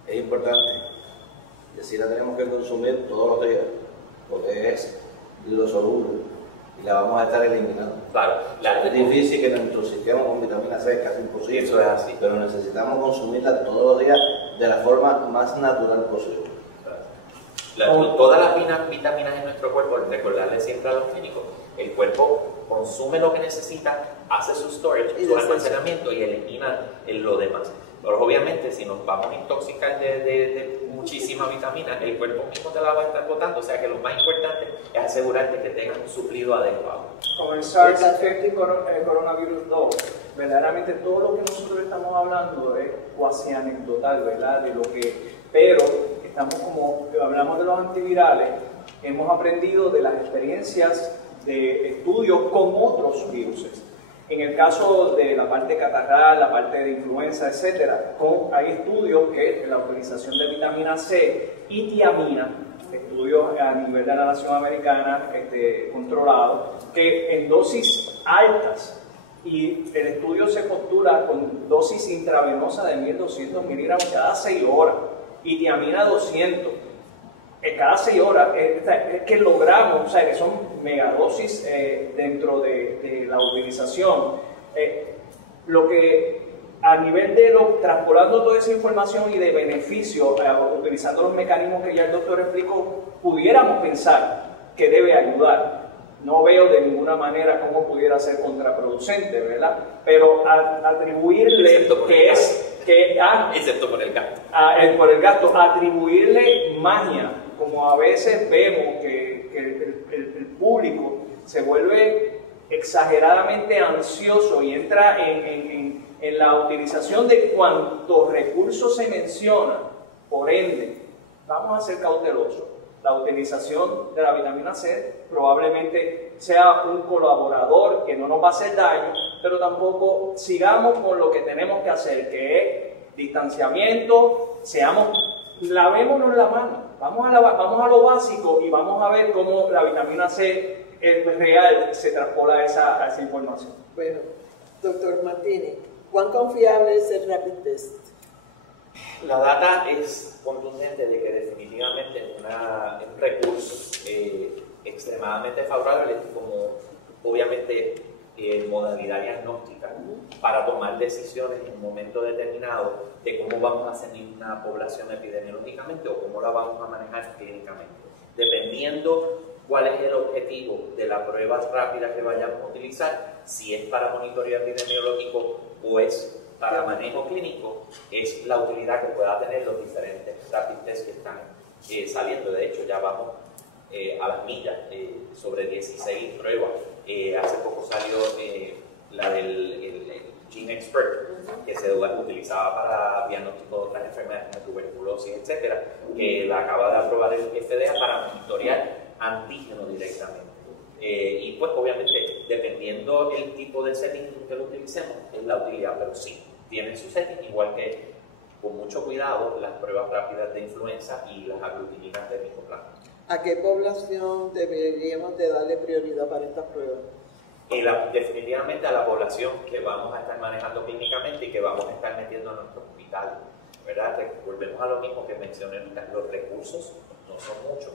Es importante. Y así la tenemos que consumir todos los días, porque es lo soluble y la vamos a estar eliminando. Claro, es difícil que nos intoxiquemos con vitamina C, es casi imposible. Eso es así. Pero necesitamos consumirla todos los días de la forma más natural posible. Todas las vitaminas en nuestro cuerpo, recordarle siempre a los clínicos, el cuerpo consume lo que necesita, hace su storage, su almacenamiento y elimina lo demás. Pero obviamente si nos vamos a intoxicar de muchísima vitamina, el cuerpo mismo te la va a estar botando. O sea que lo más importante es asegurarte que tengas un suplido adecuado. Con el SARS-CoV coronavirus 2, verdaderamente todo lo que nosotros estamos hablando es cuasi anecdotal, ¿verdad? Pero estamos, como hablamos de los antivirales, hemos aprendido de las experiencias de estudios con otros virus. En el caso de la parte catarral, la parte de influenza, etc., hay estudios que la utilización de vitamina C y tiamina, estudios a nivel de la nación americana controlados, que en dosis altas, y el estudio se postula con dosis intravenosa de 1200 miligramos cada 6 horas, y tiamina 200. Cada 6 horas es que logramos, o sea, que son megadosis dentro de la utilización. Lo que a nivel de traspolando toda esa información y de beneficio, utilizando los mecanismos que ya el doctor explicó, pudiéramos pensar que debe ayudar. No veo de ninguna manera cómo pudiera ser contraproducente, ¿verdad? Pero atribuirle excepto por el gasto. Por el gasto, atribuirle magia, como a veces vemos que el público se vuelve exageradamente ansioso y entra en la utilización de cuantos recursos se mencionan. Por ende, vamos a ser cautelosos. La utilización de la vitamina C probablemente sea un colaborador que no nos va a hacer daño, pero tampoco sigamos con lo que tenemos que hacer, que es distanciamiento, lavémonos la mano, vamos a lo básico y vamos a ver cómo la vitamina C real se traspola a esa información. Bueno, doctor Martínez, ¿cuán confiable es el rapid test? La data es contundente de que definitivamente es un recurso extremadamente favorable, como obviamente modalidad diagnóstica para tomar decisiones en un momento determinado de cómo vamos a hacer una población epidemiológicamente o cómo la vamos a manejar clínicamente. Dependiendo cuál es el objetivo de la prueba rápida que vayamos a utilizar, si es para monitoreo epidemiológico o es para manejo clínico, es la utilidad que pueda tener los diferentes rapid tests que están saliendo. De hecho, ya vamos a las millas sobre 16 pruebas. Hace poco salió la del Gene Expert, que se utilizaba para diagnóstico de otras enfermedades como tuberculosis, etcétera, que la acaba de aprobar el FDA para monitorear antígenos directamente. Y pues obviamente, dependiendo el tipo de setting que lo utilicemos, es la utilidad, pero sí, tiene su setting, igual que con mucho cuidado las pruebas rápidas de influenza y las aglutininas de micoplasma. ¿A qué población deberíamos de darle prioridad para estas pruebas? Definitivamente a la población que vamos a estar manejando clínicamente y que vamos a estar metiendo en nuestro hospital, ¿verdad? Volvemos a lo mismo que mencioné, los recursos no son muchos.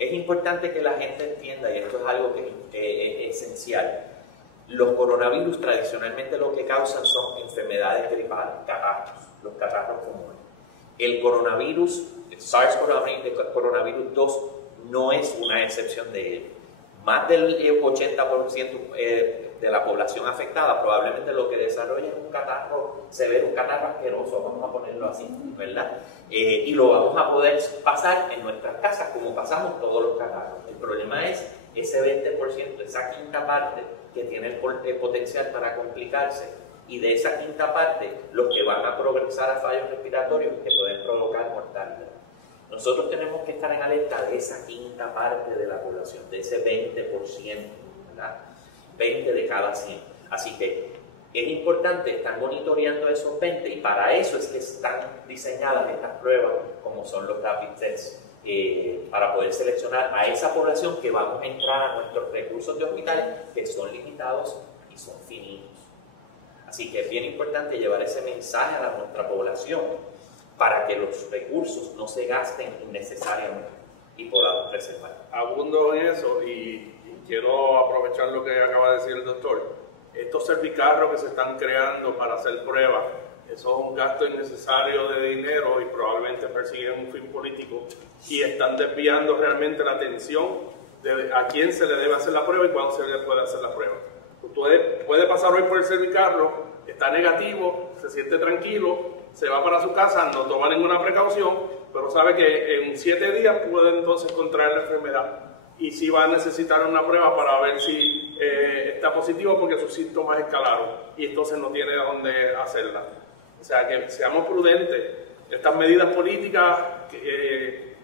Es importante que la gente entienda, y esto es algo que es esencial, los coronavirus tradicionalmente lo que causan son enfermedades gripares, catarros, los catarros comunes. El coronavirus, el SARS-CoV-2 no es una excepción de ello. Más del 80% de la población afectada probablemente lo que desarrolla es un catarro severo, un catarro asqueroso, vamos a ponerlo así, ¿verdad? Y lo vamos a poder pasar en nuestras casas como pasamos todos los catarros. El problema es ese 20%, esa quinta parte que tiene el potencial para complicarse, y de esa quinta parte los que van a progresar a fallos respiratorios que pueden provocar mortalidad. Nosotros tenemos que estar en alerta de esa quinta parte de la población, de ese 20%, ¿verdad? 20 de cada 100. Así que es importante estar monitoreando esos 20, y para eso es que están diseñadas estas pruebas como son los rapid tests, para poder seleccionar a esa población que vamos a entrar a nuestros recursos de hospitales, que son limitados y son finitos. Así que es bien importante llevar ese mensaje a nuestra población para que los recursos no se gasten innecesariamente y podamos preservar. Abundo en eso y quiero aprovechar lo que acaba de decir el doctor. Estos cervicarros que se están creando para hacer pruebas, eso es un gasto innecesario de dinero y probablemente persiguen un fin político, y están desviando realmente la atención de a quién se le debe hacer la prueba y cuándo se le puede hacer la prueba. Puede pasar hoy por el cervicarro, está negativo, se siente tranquilo, se va para su casa, no toma ninguna precaución, pero sabe que en 7 días puede entonces contraer la enfermedad, y sí va a necesitar una prueba para ver si está positivo porque sus síntomas escalaron y entonces no tiene a dónde hacerla. O sea que seamos prudentes. Estas medidas políticas,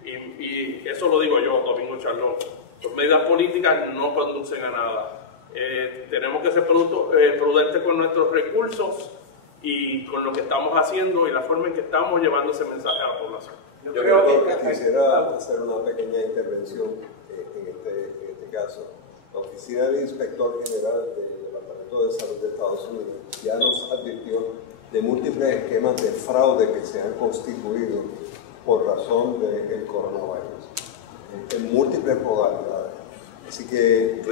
y eso lo digo yo, Domingo Charlón, las medidas políticas no conducen a nada. Tenemos que ser prudentes con nuestros recursos y con lo que estamos haciendo y la forma en que estamos llevando ese mensaje a la población. Yo creo que quisiera hacer una pequeña intervención en este caso. La Oficina del Inspector General del Departamento de Salud de Estados Unidos ya nos advirtió de múltiples esquemas de fraude que se han constituido por razón del coronavirus, en múltiples modalidades. Así que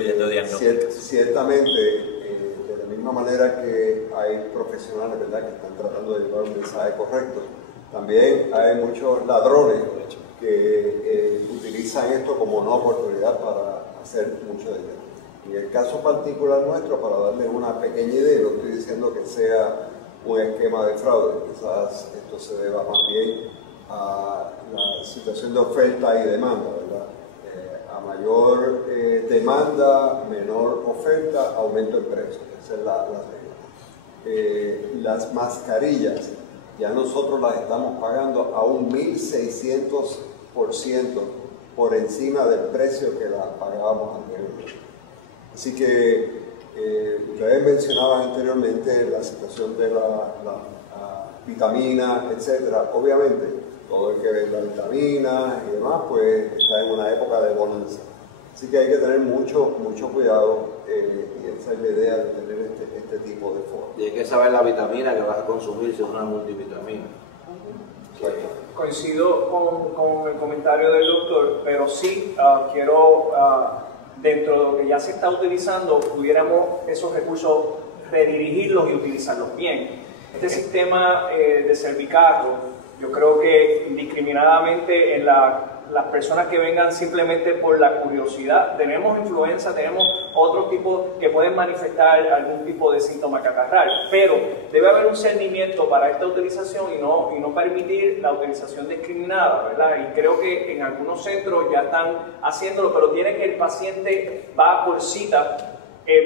ciertamente, de la misma manera que hay profesionales, ¿verdad?, que están tratando de llevar un mensaje correcto, también hay muchos ladrones que utilizan esto como una oportunidad para hacer mucho dinero. En el caso particular nuestro, para darles una pequeña idea, no estoy diciendo que sea un esquema de fraude, quizás esto se deba más bien a la situación de oferta y demanda, ¿verdad? A mayor demanda, menor oferta, aumento el precio. Esa es la regla. Las mascarillas, ya nosotros las estamos pagando a un 1.600% por encima del precio que las pagábamos anteriormente. Así que ustedes mencionaban anteriormente la situación de la vitamina, etcétera. Obviamente, todo el que venda vitaminas y demás, pues está en una época de bonanza. Así que hay que tener mucho cuidado, y esa es la idea de tener este tipo de forma. Y hay que saber la vitamina que vas a consumir, si es una multivitamina. Coincido con el comentario del doctor, pero sí quiero, dentro de lo que ya se está utilizando, pudiéramos esos recursos redirigirlos y utilizarlos bien. Este sistema de cervicarro, yo creo que indiscriminadamente en las personas que vengan simplemente por la curiosidad, tenemos influenza, tenemos otros tipos que pueden manifestar algún tipo de síntoma catarral, pero debe haber un cernimiento para esta utilización y no permitir la utilización discriminada, ¿verdad? Y creo que en algunos centros ya están haciéndolo, pero tiene que el paciente va por cita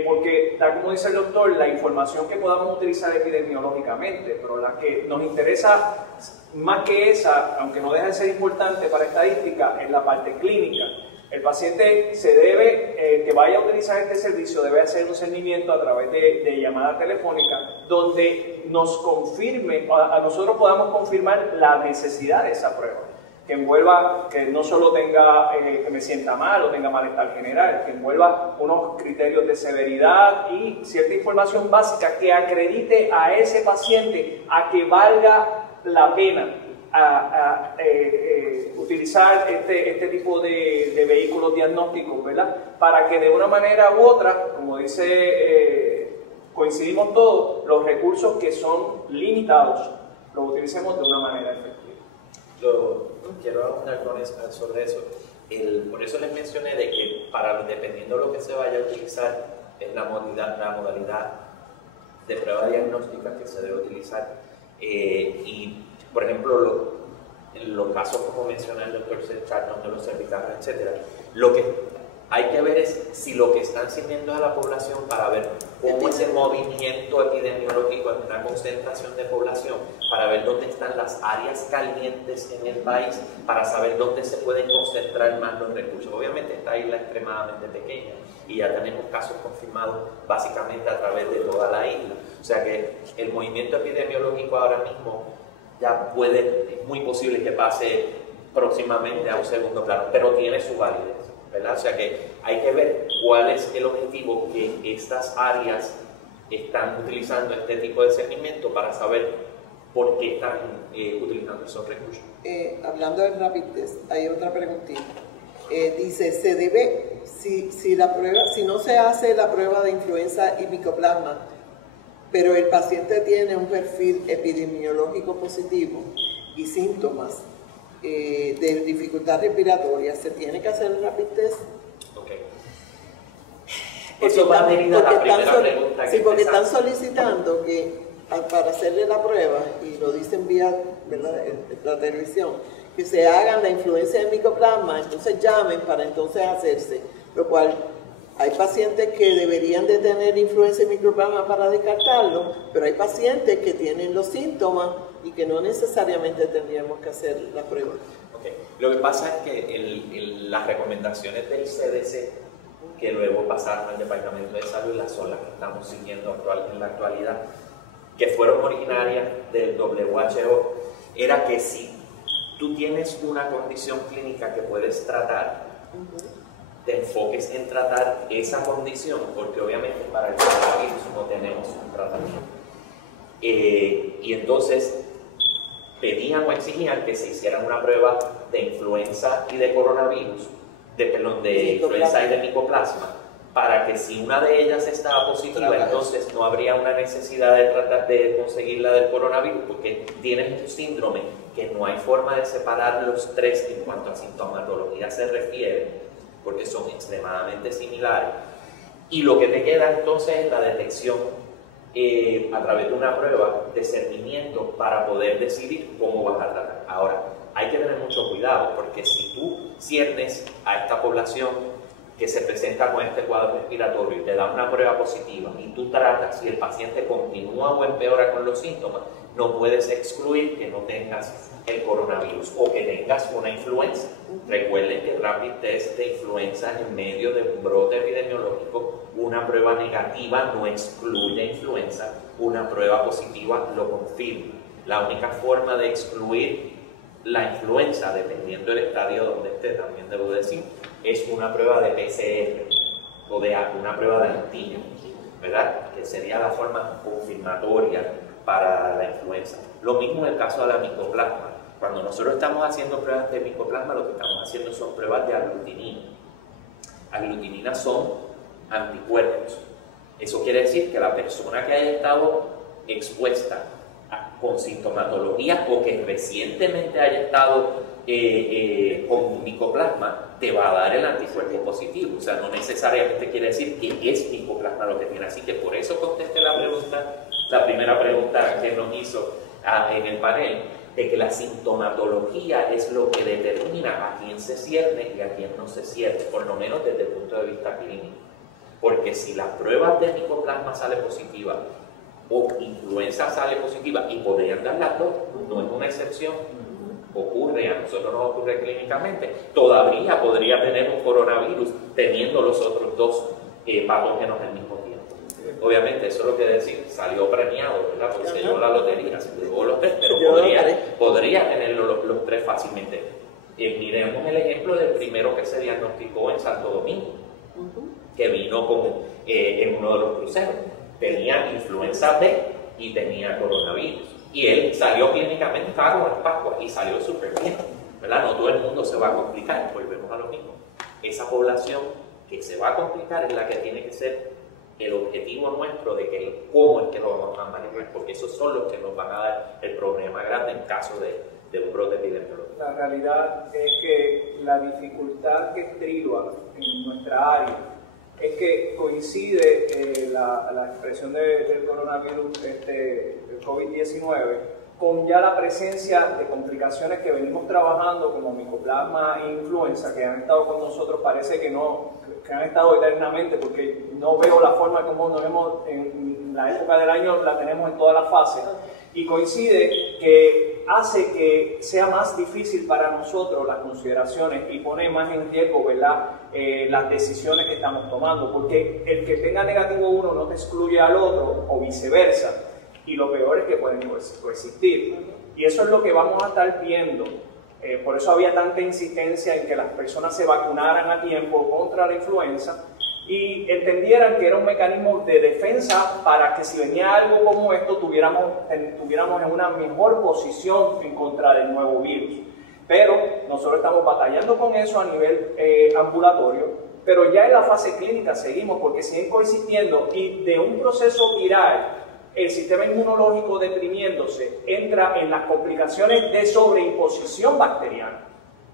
porque tal como dice el doctor, la información que podamos utilizar epidemiológicamente, pero la que nos interesa más que esa, aunque no deja de ser importante para estadística, es la parte clínica. El paciente que vaya a utilizar este servicio debe hacer un seguimiento a través de llamada telefónica donde nos confirme, a nosotros podamos confirmar la necesidad de esa prueba, que envuelva, que no solo tenga que me sienta mal o tenga malestar general, que envuelva unos criterios de severidad y cierta información básica que acredite a ese paciente a que valga la pena utilizar este tipo de vehículos diagnósticos, ¿verdad? Para que de una manera u otra, como dice, coincidimos todos, los recursos que son limitados los utilicemos de una manera efectiva. Quiero hablar sobre eso. Por eso les mencioné de que dependiendo de lo que se vaya a utilizar, es la modalidad de prueba diagnóstica que se debe utilizar. Y por ejemplo, en los casos como menciona el doctor Charlton de los cervicales, etc., lo que hay que ver es si lo que están sirviendo a la población para ver cómo ese movimiento epidemiológico en una concentración de población, para ver dónde están las áreas calientes en el país, para saber dónde se pueden concentrar más los recursos. Obviamente esta isla es extremadamente pequeña y ya tenemos casos confirmados básicamente a través de toda la isla. O sea que el movimiento epidemiológico ahora mismo ya es muy posible que pase próximamente a un segundo plano, pero tiene su validez, ¿verdad? O sea que hay que ver cuál es el objetivo que estas áreas están utilizando este tipo de seguimiento para saber por qué están utilizando esos recursos. Hablando del rapid test, hay otra preguntita. Dice, si no se hace la prueba de influenza y micoplasma, pero el paciente tiene un perfil epidemiológico positivo y síntomas de dificultad respiratoria, ¿se tiene que hacer el rapid test? Ok. Eso va a venir a la primera pregunta. Sí, porque están solicitando que para hacerle la prueba, y lo dicen vía, ¿verdad?, la televisión, que se hagan la influencia de micoplasma, entonces llamen para entonces hacerse, lo cual hay pacientes que deberían de tener influenza y micoplasma para descartarlo, pero hay pacientes que tienen los síntomas y que no necesariamente tendríamos que hacer la prueba. Okay. Lo que pasa es que las recomendaciones del CDC, que luego pasaron al Departamento de Salud, son las que estamos siguiendo en la actualidad, que fueron originarias del WHO, era que si tú tienes una condición clínica que puedes tratar, te enfoques en tratar esa condición, porque obviamente para el coronavirus no tenemos un tratamiento. Y entonces pedían o exigían que se hicieran una prueba de influenza y de coronavirus, de influenza y de micoplasma, para que si una de ellas estaba positiva, entonces no habría una necesidad de tratar de conseguir la del coronavirus, porque tienes un síndrome que no hay forma de separar los tres en cuanto a sintomatología se refiere, porque son extremadamente similares. Y lo que te queda entonces es la detección a través de una prueba de cernimiento para poder decidir cómo vas a tratar. Ahora, hay que tener mucho cuidado, porque si tú ciernes a esta población que se presenta con este cuadro respiratorio y te da una prueba positiva y tú tratas y el paciente continúa o empeora con los síntomas, no puedes excluir que no tengas el coronavirus o que tengas una influenza. Recuerden que el rapid test de influenza en medio de un brote epidemiológico, una prueba negativa no excluye influenza, una prueba positiva lo confirma. La única forma de excluir la influenza, dependiendo del estadio donde esté, también debo decir, es una prueba de PCR o de una prueba de antígeno, ¿verdad? Que sería la forma confirmatoria para la influenza. Lo mismo en el caso de la micoplasma. Cuando nosotros estamos haciendo pruebas de micoplasma, lo que estamos haciendo son pruebas de aglutinina. Aglutinina son anticuerpos. Eso quiere decir que la persona que haya estado expuesta con sintomatología o que recientemente haya estado con micoplasma, te va a dar el anticuerpo positivo. O sea, no necesariamente quiere decir que es micoplasma lo que tiene. Así que por eso contesté la primera pregunta que nos hizo en el panel, de que la sintomatología es lo que determina a quién se cierne y a quién no se cierne, por lo menos desde el punto de vista clínico. porque si la prueba de micoplasma sale positiva o influenza sale positiva, y podrían dar las dos, no es una excepción, ocurre, a nosotros nos ocurre clínicamente, todavía podría tener un coronavirus teniendo los otros dos patógenos al mismo tiempo. Obviamente, eso es lo que decir, salió premiado, ¿verdad? Porque se llevó la lotería, se llevó los tres, pero podría tenerlo los tres fácilmente. Miremos el ejemplo del primero que se diagnosticó en Santo Domingo, que vino en uno de los cruceros. Tenía influenza B y tenía coronavirus. Y él salió clínicamente, estaba como las Pascuas, y salió súper bien, ¿verdad? No todo el mundo se va a complicar, volvemos a lo mismo. Esa población que se va a complicar es la que tiene que ser el objetivo nuestro de que cómo es que lo vamos a manejar, porque esos son los que nos van a dar el problema grande en caso de un brote epidemiológico. La realidad es que la dificultad que estriba en nuestra área es que coincide la expresión del coronavirus, el COVID-19, con ya la presencia de complicaciones que venimos trabajando como micoplasma e influenza, que han estado con nosotros, parece que han estado eternamente, porque no veo la forma como nos vemos en la época del año, la tenemos en todas las fases, y coincide que hace que sea más difícil para nosotros las consideraciones y pone más en riesgo, ¿verdad?, las decisiones que estamos tomando, porque el que tenga negativo uno no te excluye al otro, o viceversa. Y lo peor es que pueden coexistir. Y eso es lo que vamos a estar viendo. Por eso había tanta insistencia en que las personas se vacunaran a tiempo contra la influenza y entendieran que era un mecanismo de defensa para que si venía algo como esto tuviéramos en una mejor posición en contra del nuevo virus. Pero nosotros estamos batallando con eso a nivel ambulatorio, pero ya en la fase clínica seguimos porque siguen coexistiendo y de un proceso viral el sistema inmunológico deprimiéndose entra en las complicaciones de sobreimposición bacteriana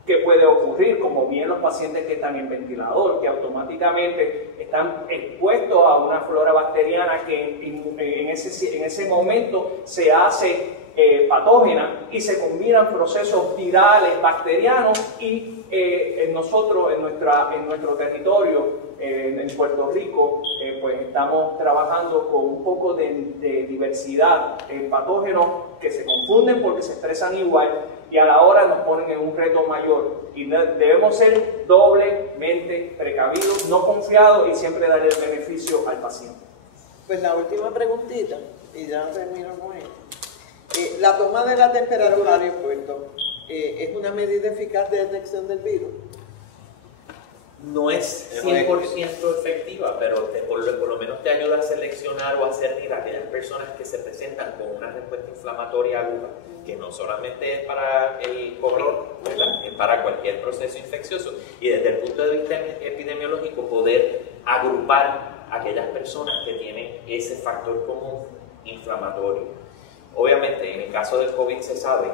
que puede ocurrir, como bien los pacientes que están en ventilador, que automáticamente están expuestos a una flora bacteriana que en ese momento se hace patógena y se combinan procesos virales bacterianos y nosotros en nuestro territorio, en Puerto Rico, pues estamos trabajando con un poco de diversidad en patógenos que se confunden porque se expresan igual y a la hora nos ponen en un reto mayor y debemos ser doblemente precavidos, no confiados y siempre darle el beneficio al paciente. Pues la última preguntita, y ya termino con esto. La toma de la temperatura al aeropuerto es una medida eficaz de detección del virus. No es 100% efectiva, pero por lo menos te ayuda a seleccionar o a cernir a aquellas personas que se presentan con una respuesta inflamatoria aguda, que no solamente es para el COVID, ¿verdad?, es para cualquier proceso infeccioso. Y desde el punto de vista epidemiológico, poder agrupar a aquellas personas que tienen ese factor común inflamatorio. Obviamente, en el caso del COVID se sabe,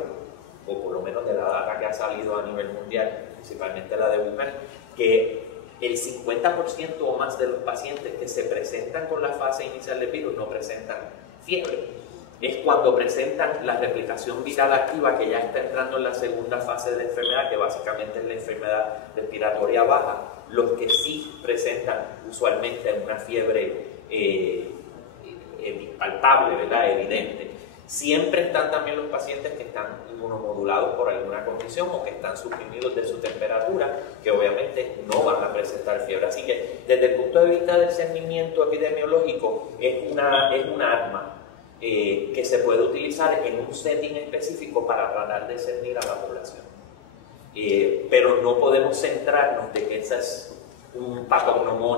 o por lo menos de la data que ha salido a nivel mundial, principalmente la de Wuhan, que el 50% o más de los pacientes que se presentan con la fase inicial del virus no presentan fiebre. Es cuando presentan la replicación viral activa, que ya está entrando en la segunda fase de la enfermedad, que básicamente es la enfermedad respiratoria baja, los que sí presentan usualmente una fiebre palpable, ¿verdad?, evidente. Siempre están también los pacientes que están inmunomodulados por alguna condición o que están suprimidos de su temperatura, que obviamente no van a presentar fiebre. Así que desde el punto de vista del cernimiento epidemiológico es un arma que se puede utilizar en un setting específico para tratar de cernir a la población. Pero no podemos centrarnos de que ese es un patógeno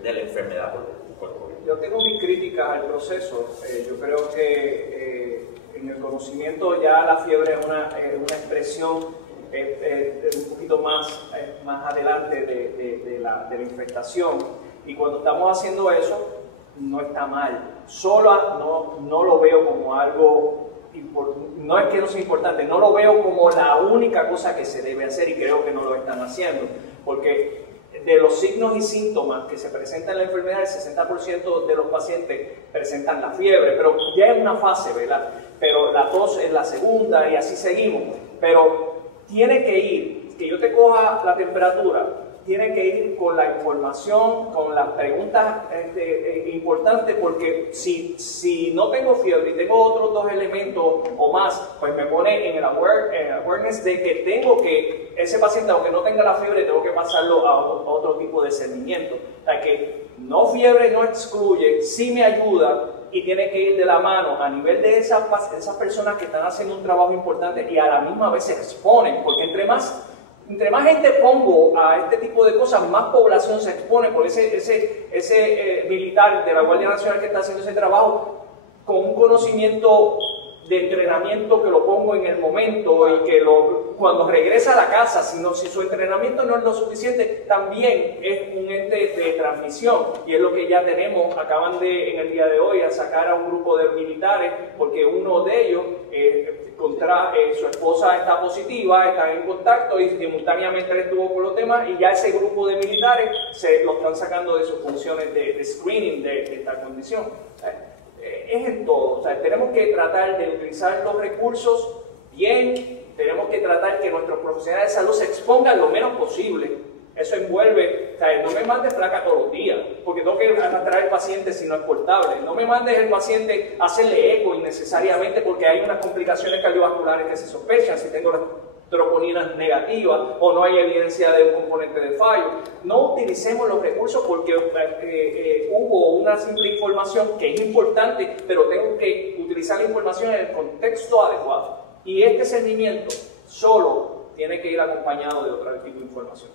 de la enfermedad por COVID. Yo tengo mis críticas al proceso. Yo creo que en el conocimiento ya la fiebre es una expresión un poquito más adelante de la infectación. Y cuando estamos haciendo eso, no está mal. Solo no lo veo como algo no es que no sea importante, no lo veo como la única cosa que se debe hacer y creo que no lo están haciendo. Porque de los signos y síntomas que se presentan en la enfermedad, el 60% de los pacientes presentan la fiebre, pero ya es una fase, ¿verdad? Pero la tos es la segunda y así seguimos. Pero tiene que ir, que yo te coja la temperatura tiene que ir con la información, con las preguntas importantes, porque si no tengo fiebre y tengo otros 2 elementos o más, pues me pone en el awareness de que tengo que, ese paciente, aunque no tenga la fiebre, tengo que pasarlo a otro tipo de seguimiento. O sea que no fiebre no excluye, sí me ayuda y tiene que ir de la mano a nivel de esas personas que están haciendo un trabajo importante y a la misma vez se exponen, porque entre más gente pongo a este tipo de cosas, más población se expone por ese militar de la Guardia Nacional que está haciendo ese trabajo con un conocimiento de entrenamiento que lo pongo en el momento y que cuando regresa a la casa, si su entrenamiento no es lo suficiente, también es un ente de transmisión y es lo que ya tenemos. Acaban en el día de hoy a sacar a un grupo de militares porque uno de ellos su esposa está positiva, están en contacto y simultáneamente él estuvo con los temas y ya ese grupo de militares lo están sacando de sus funciones de screening de esta condición. Es en todo, o sea, tenemos que tratar de utilizar los recursos bien, tenemos que tratar que nuestros profesionales de salud se expongan lo menos posible. Eso envuelve, o sea, no me mandes placa todos los días, porque tengo que arrastrar al paciente si no es portable. No me mandes al paciente a hacerle eco innecesariamente porque hay unas complicaciones cardiovasculares que se sospechan si tengo las troponinas negativas o no hay evidencia de un componente de fallo. No utilicemos los recursos porque hubo una simple información que es importante, pero tengo que utilizar la información en el contexto adecuado. Y este seguimiento solo tiene que ir acompañado de otro tipo de información.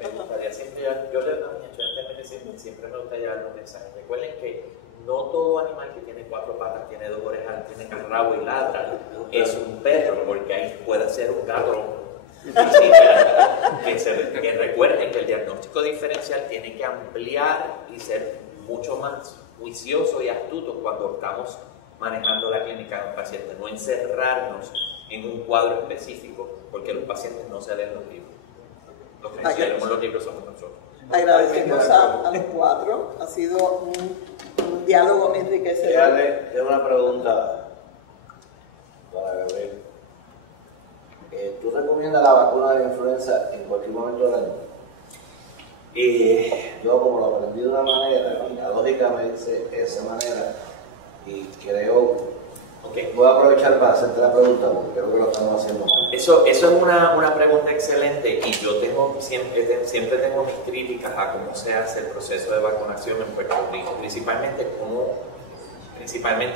Me gustaría siempre, yo le digo a mis estudiantes siempre me gusta llevar los mensajes. Recuerden que no todo animal que tiene 4 patas, tiene 2 orejas, tiene rabo y ladra, es un perro, porque ahí puede ser un gato. Que recuerden que el diagnóstico diferencial tiene que ampliar y ser mucho más juicioso y astuto cuando estamos manejando la clínica de un paciente, no encerrarnos en un cuadro específico, porque los pacientes no se leen los libros. Los que nos leemos los libros somos nosotros. Agradecemos a los 4, ha sido un diálogo enriquecedor. Tengo una pregunta para Gabriel. ¿Tú recomiendas la vacuna de la influenza en cualquier momento del año? Yo, como lo aprendí de una manera, la lógica me dice esa manera, y creo. Voy a aprovechar para hacerte la pregunta porque creo que lo estamos haciendo mal. Eso es una pregunta excelente y yo siempre tengo mis críticas a cómo se hace el proceso de vacunación en Puerto Rico, principalmente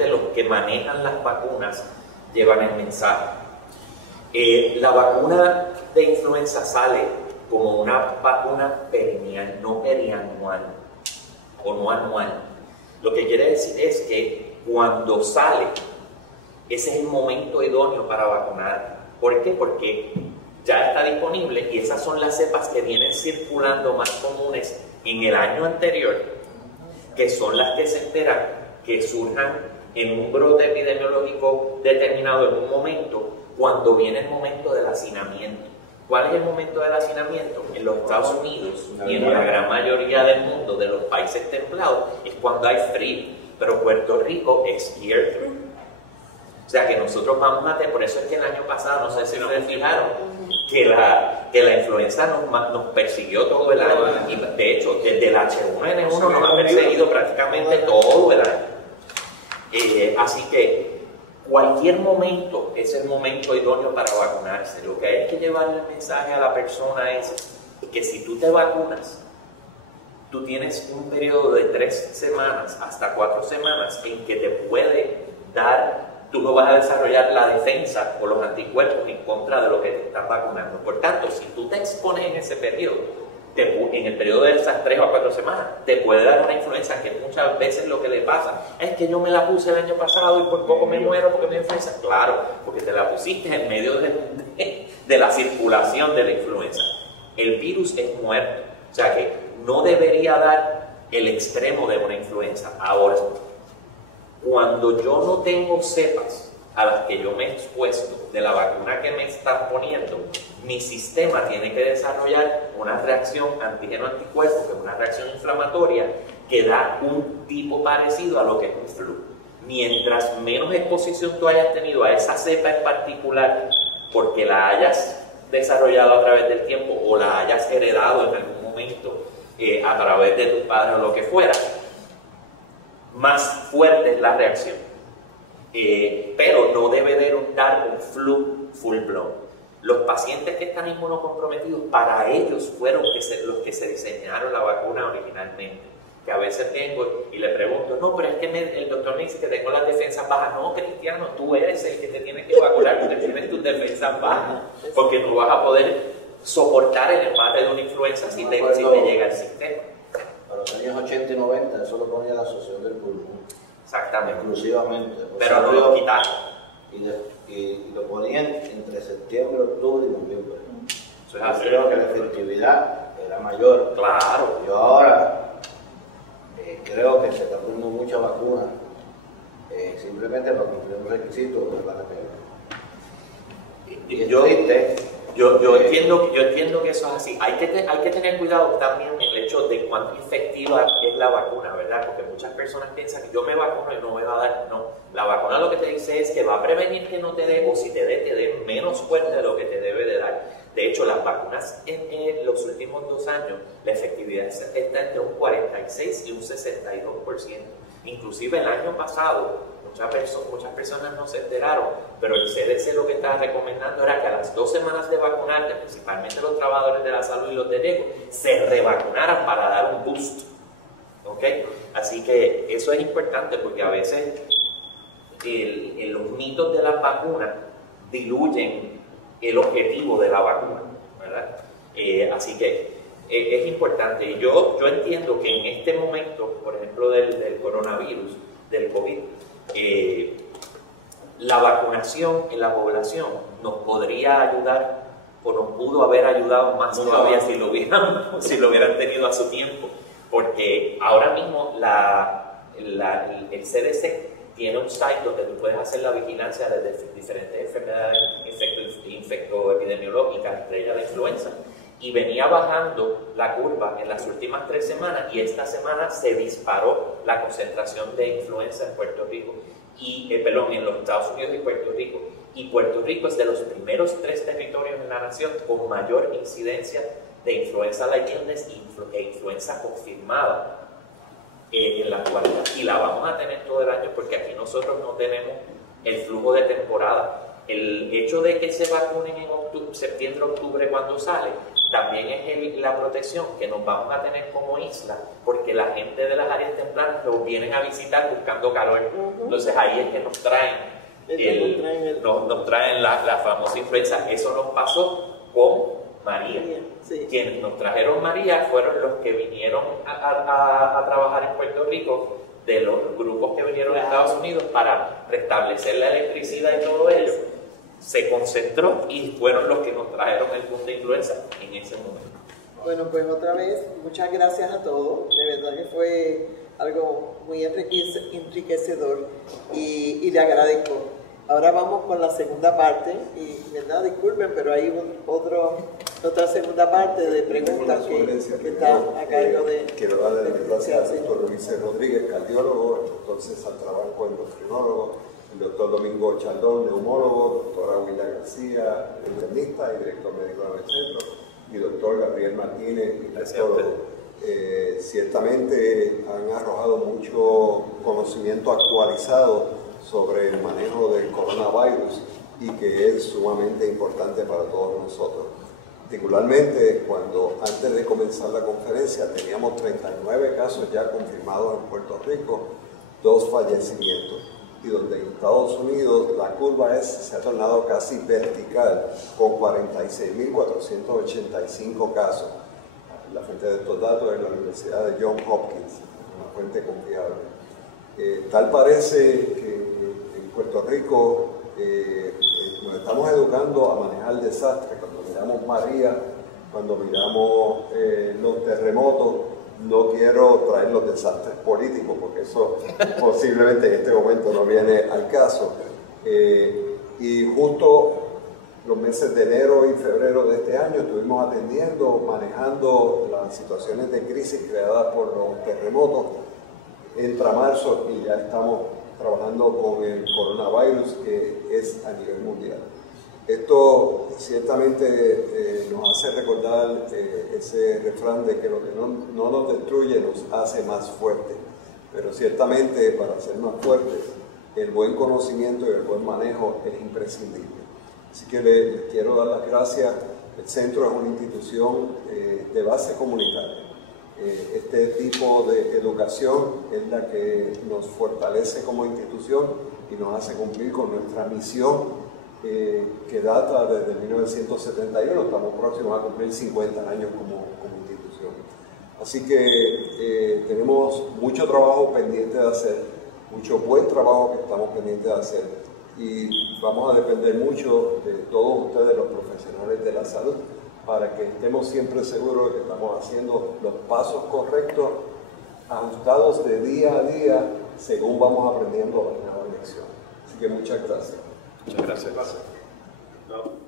los que manejan las vacunas llevan el mensaje. La vacuna de influenza sale como una vacuna perineal, no perianual o no anual. Lo que quiere decir es que cuando sale, ese es el momento idóneo para vacunar. ¿Por qué? Porque ya está disponible y esas son las cepas que vienen circulando más comunes en el año anterior, que son las que se esperan que surjan en un brote epidemiológico determinado en un momento, cuando viene el momento del hacinamiento. ¿Cuál es el momento del hacinamiento? En los Estados Unidos y en la gran mayoría del mundo de los países templados es cuando hay frío, pero Puerto Rico es year through. O sea que nosotros vamos a tener, por eso es que el año pasado, no sé si nos fijaron, que la influenza nos persiguió todo el año. Y de hecho, desde el H1N1 nos ha perseguido prácticamente todo el año. Así que cualquier momento es el momento idóneo para vacunarse. Lo que hay que llevarle el mensaje a la persona es que si tú te vacunas, tú tienes un periodo de 3 semanas hasta 4 semanas en que te puede dar. Tú no vas a desarrollar la defensa o los anticuerpos en contra de lo que te están vacunando. Por tanto, si tú te expones en ese periodo, en el periodo de esas 3 o 4 semanas, te puede dar una influenza, que muchas veces lo que le pasa es que yo me la puse el año pasado y por poco me muero porque me dio influenza. Claro, porque te la pusiste en medio de la circulación de la influenza. El virus es muerto, o sea que no debería dar el extremo de una influenza. Ahora, cuando yo no tengo cepas a las que yo me he expuesto de la vacuna que me están poniendo, mi sistema tiene que desarrollar una reacción antígeno-anticuerpo, que es una reacción inflamatoria, que da un tipo parecido a lo que es un flu. Mientras menos exposición tú hayas tenido a esa cepa en particular, porque la hayas desarrollado a través del tiempo o la hayas heredado en algún momento a través de tus padres o lo que fuera, más fuerte es la reacción. Pero no debe de dar un flu full blown. Los pacientes que están inmunocomprometidos, para ellos fueron los que se diseñaron la vacuna originalmente. Que a veces tengo y le pregunto, no, pero es que el doctor me dice que tengo las defensas bajas. No, Cristiano, tú eres el que te tiene que vacunar porque tienes tus defensas bajas, porque no vas a poder soportar el embate de una influenza si te llega al sistema. Para los años 80 y 90 eso lo ponía la Asociación del Pulmón. Exactamente. Exclusivamente. Pero no lo quitaron. Y lo ponían entre septiembre, octubre y noviembre. Eso es así. Creo que la efectividad era mayor. Claro. Yo ahora creo que se está poniendo mucha vacuna simplemente para cumplir un requisito que vale la pena. Y yo entiendo que eso es así. Hay que tener cuidado también en el hecho de cuánto efectiva es la vacuna, ¿verdad? Porque muchas personas piensan que yo me vacuno y no me va a dar. No, la vacuna lo que te dice es que va a prevenir que no te dé, o si te dé menos fuerte de lo que te debe de dar. De hecho, las vacunas en los últimos 2 años, la efectividad está entre un 46 y un 62%. Inclusive el año pasado, muchas personas no se enteraron, pero el CDC lo que estaba recomendando era que a las 2 semanas de vacunarte, principalmente los trabajadores de la salud y los de riesgo, se revacunaran para dar un boost. ¿Ok? Así que eso es importante porque a veces los mitos de las vacunas diluyen el objetivo de la vacuna, ¿verdad? Así que es importante. Y yo entiendo que en este momento, por ejemplo, del coronavirus, del COVID, la vacunación en la población nos podría ayudar, o nos pudo haber ayudado más todavía si lo hubieran tenido a su tiempo, porque ahora mismo el CDC tiene un site donde tú puedes hacer la vigilancia de diferentes enfermedades infectoepidemiológicas, entre ellas la influenza, y venía bajando la curva en las últimas 3 semanas, y esta semana se disparó la concentración de influenza en Puerto Rico, en los Estados Unidos y Puerto Rico. Y Puerto Rico es de los primeros 3 territorios en la nación con mayor incidencia de influenza like illness e influenza confirmada en la actualidad, y la vamos a tener todo el año porque aquí nosotros no tenemos el flujo de temporada. El hecho de que se vacunen en septiembre, octubre cuando sale, también es la protección que nos vamos a tener como isla, porque la gente de las áreas templanas nos vienen a visitar buscando calor. Entonces ahí es que nos traen la famosa influenza. Eso nos pasó con María. Sí. Quienes nos trajeron María fueron los que vinieron a trabajar en Puerto Rico, de los grupos que vinieron de Estados Unidos para restablecer la electricidad y todo ello. Se concentró y fueron los que nos trajeron el boom de influenza en ese momento. Bueno, pues otra vez, muchas gracias a todos. De verdad que fue algo muy enriquecedor y le agradezco. Ahora vamos con la segunda parte, y verdad, disculpen, pero hay otra segunda parte de preguntas que está a cargo de... Quiero darle las gracias al doctor Luis Rodríguez, cardiólogo, el doctor César Trabanco, endocrinólogo, el doctor Domingo Chaldón, neumólogo, doctora Huila García, internista y director médico del centro, y doctor Gabriel Martínez, infectólogo. Ciertamente han arrojado mucho conocimiento actualizado sobre el manejo del coronavirus y que es sumamente importante para todos nosotros. Particularmente cuando antes de comenzar la conferencia teníamos 39 casos ya confirmados en Puerto Rico, 2 fallecimientos, y donde en Estados Unidos la curva se ha tornado casi vertical con 46.485 casos. La fuente de estos datos es la Universidad de Johns Hopkins, una fuente confiable. Tal parece que en Puerto Rico nos estamos educando a manejar desastres. Cuando miramos María, cuando miramos los terremotos, no quiero traer los desastres políticos porque eso posiblemente en este momento no viene al caso. Y justo los meses de enero y febrero de este año estuvimos atendiendo, manejando las situaciones de crisis creadas por los terremotos. Entra marzo y ya estamos trabajando con el coronavirus, que es a nivel mundial. Esto ciertamente nos hace recordar ese refrán de que lo que no nos destruye nos hace más fuertes, pero ciertamente para ser más fuertes el buen conocimiento y el buen manejo es imprescindible. Así que les quiero dar las gracias. El centro es una institución de base comunitaria. Este tipo de educación es la que nos fortalece como institución y nos hace cumplir con nuestra misión que data desde 1971, estamos próximos a cumplir 50 años como institución. Así que tenemos mucho trabajo pendiente de hacer, mucho buen trabajo que estamos pendientes de hacer y vamos a depender mucho de todos ustedes, los profesionales de la salud, para que estemos siempre seguros de que estamos haciendo los pasos correctos, ajustados de día a día, según vamos aprendiendo las nuevas lecciones. Así que muchas gracias. Muchas gracias. No.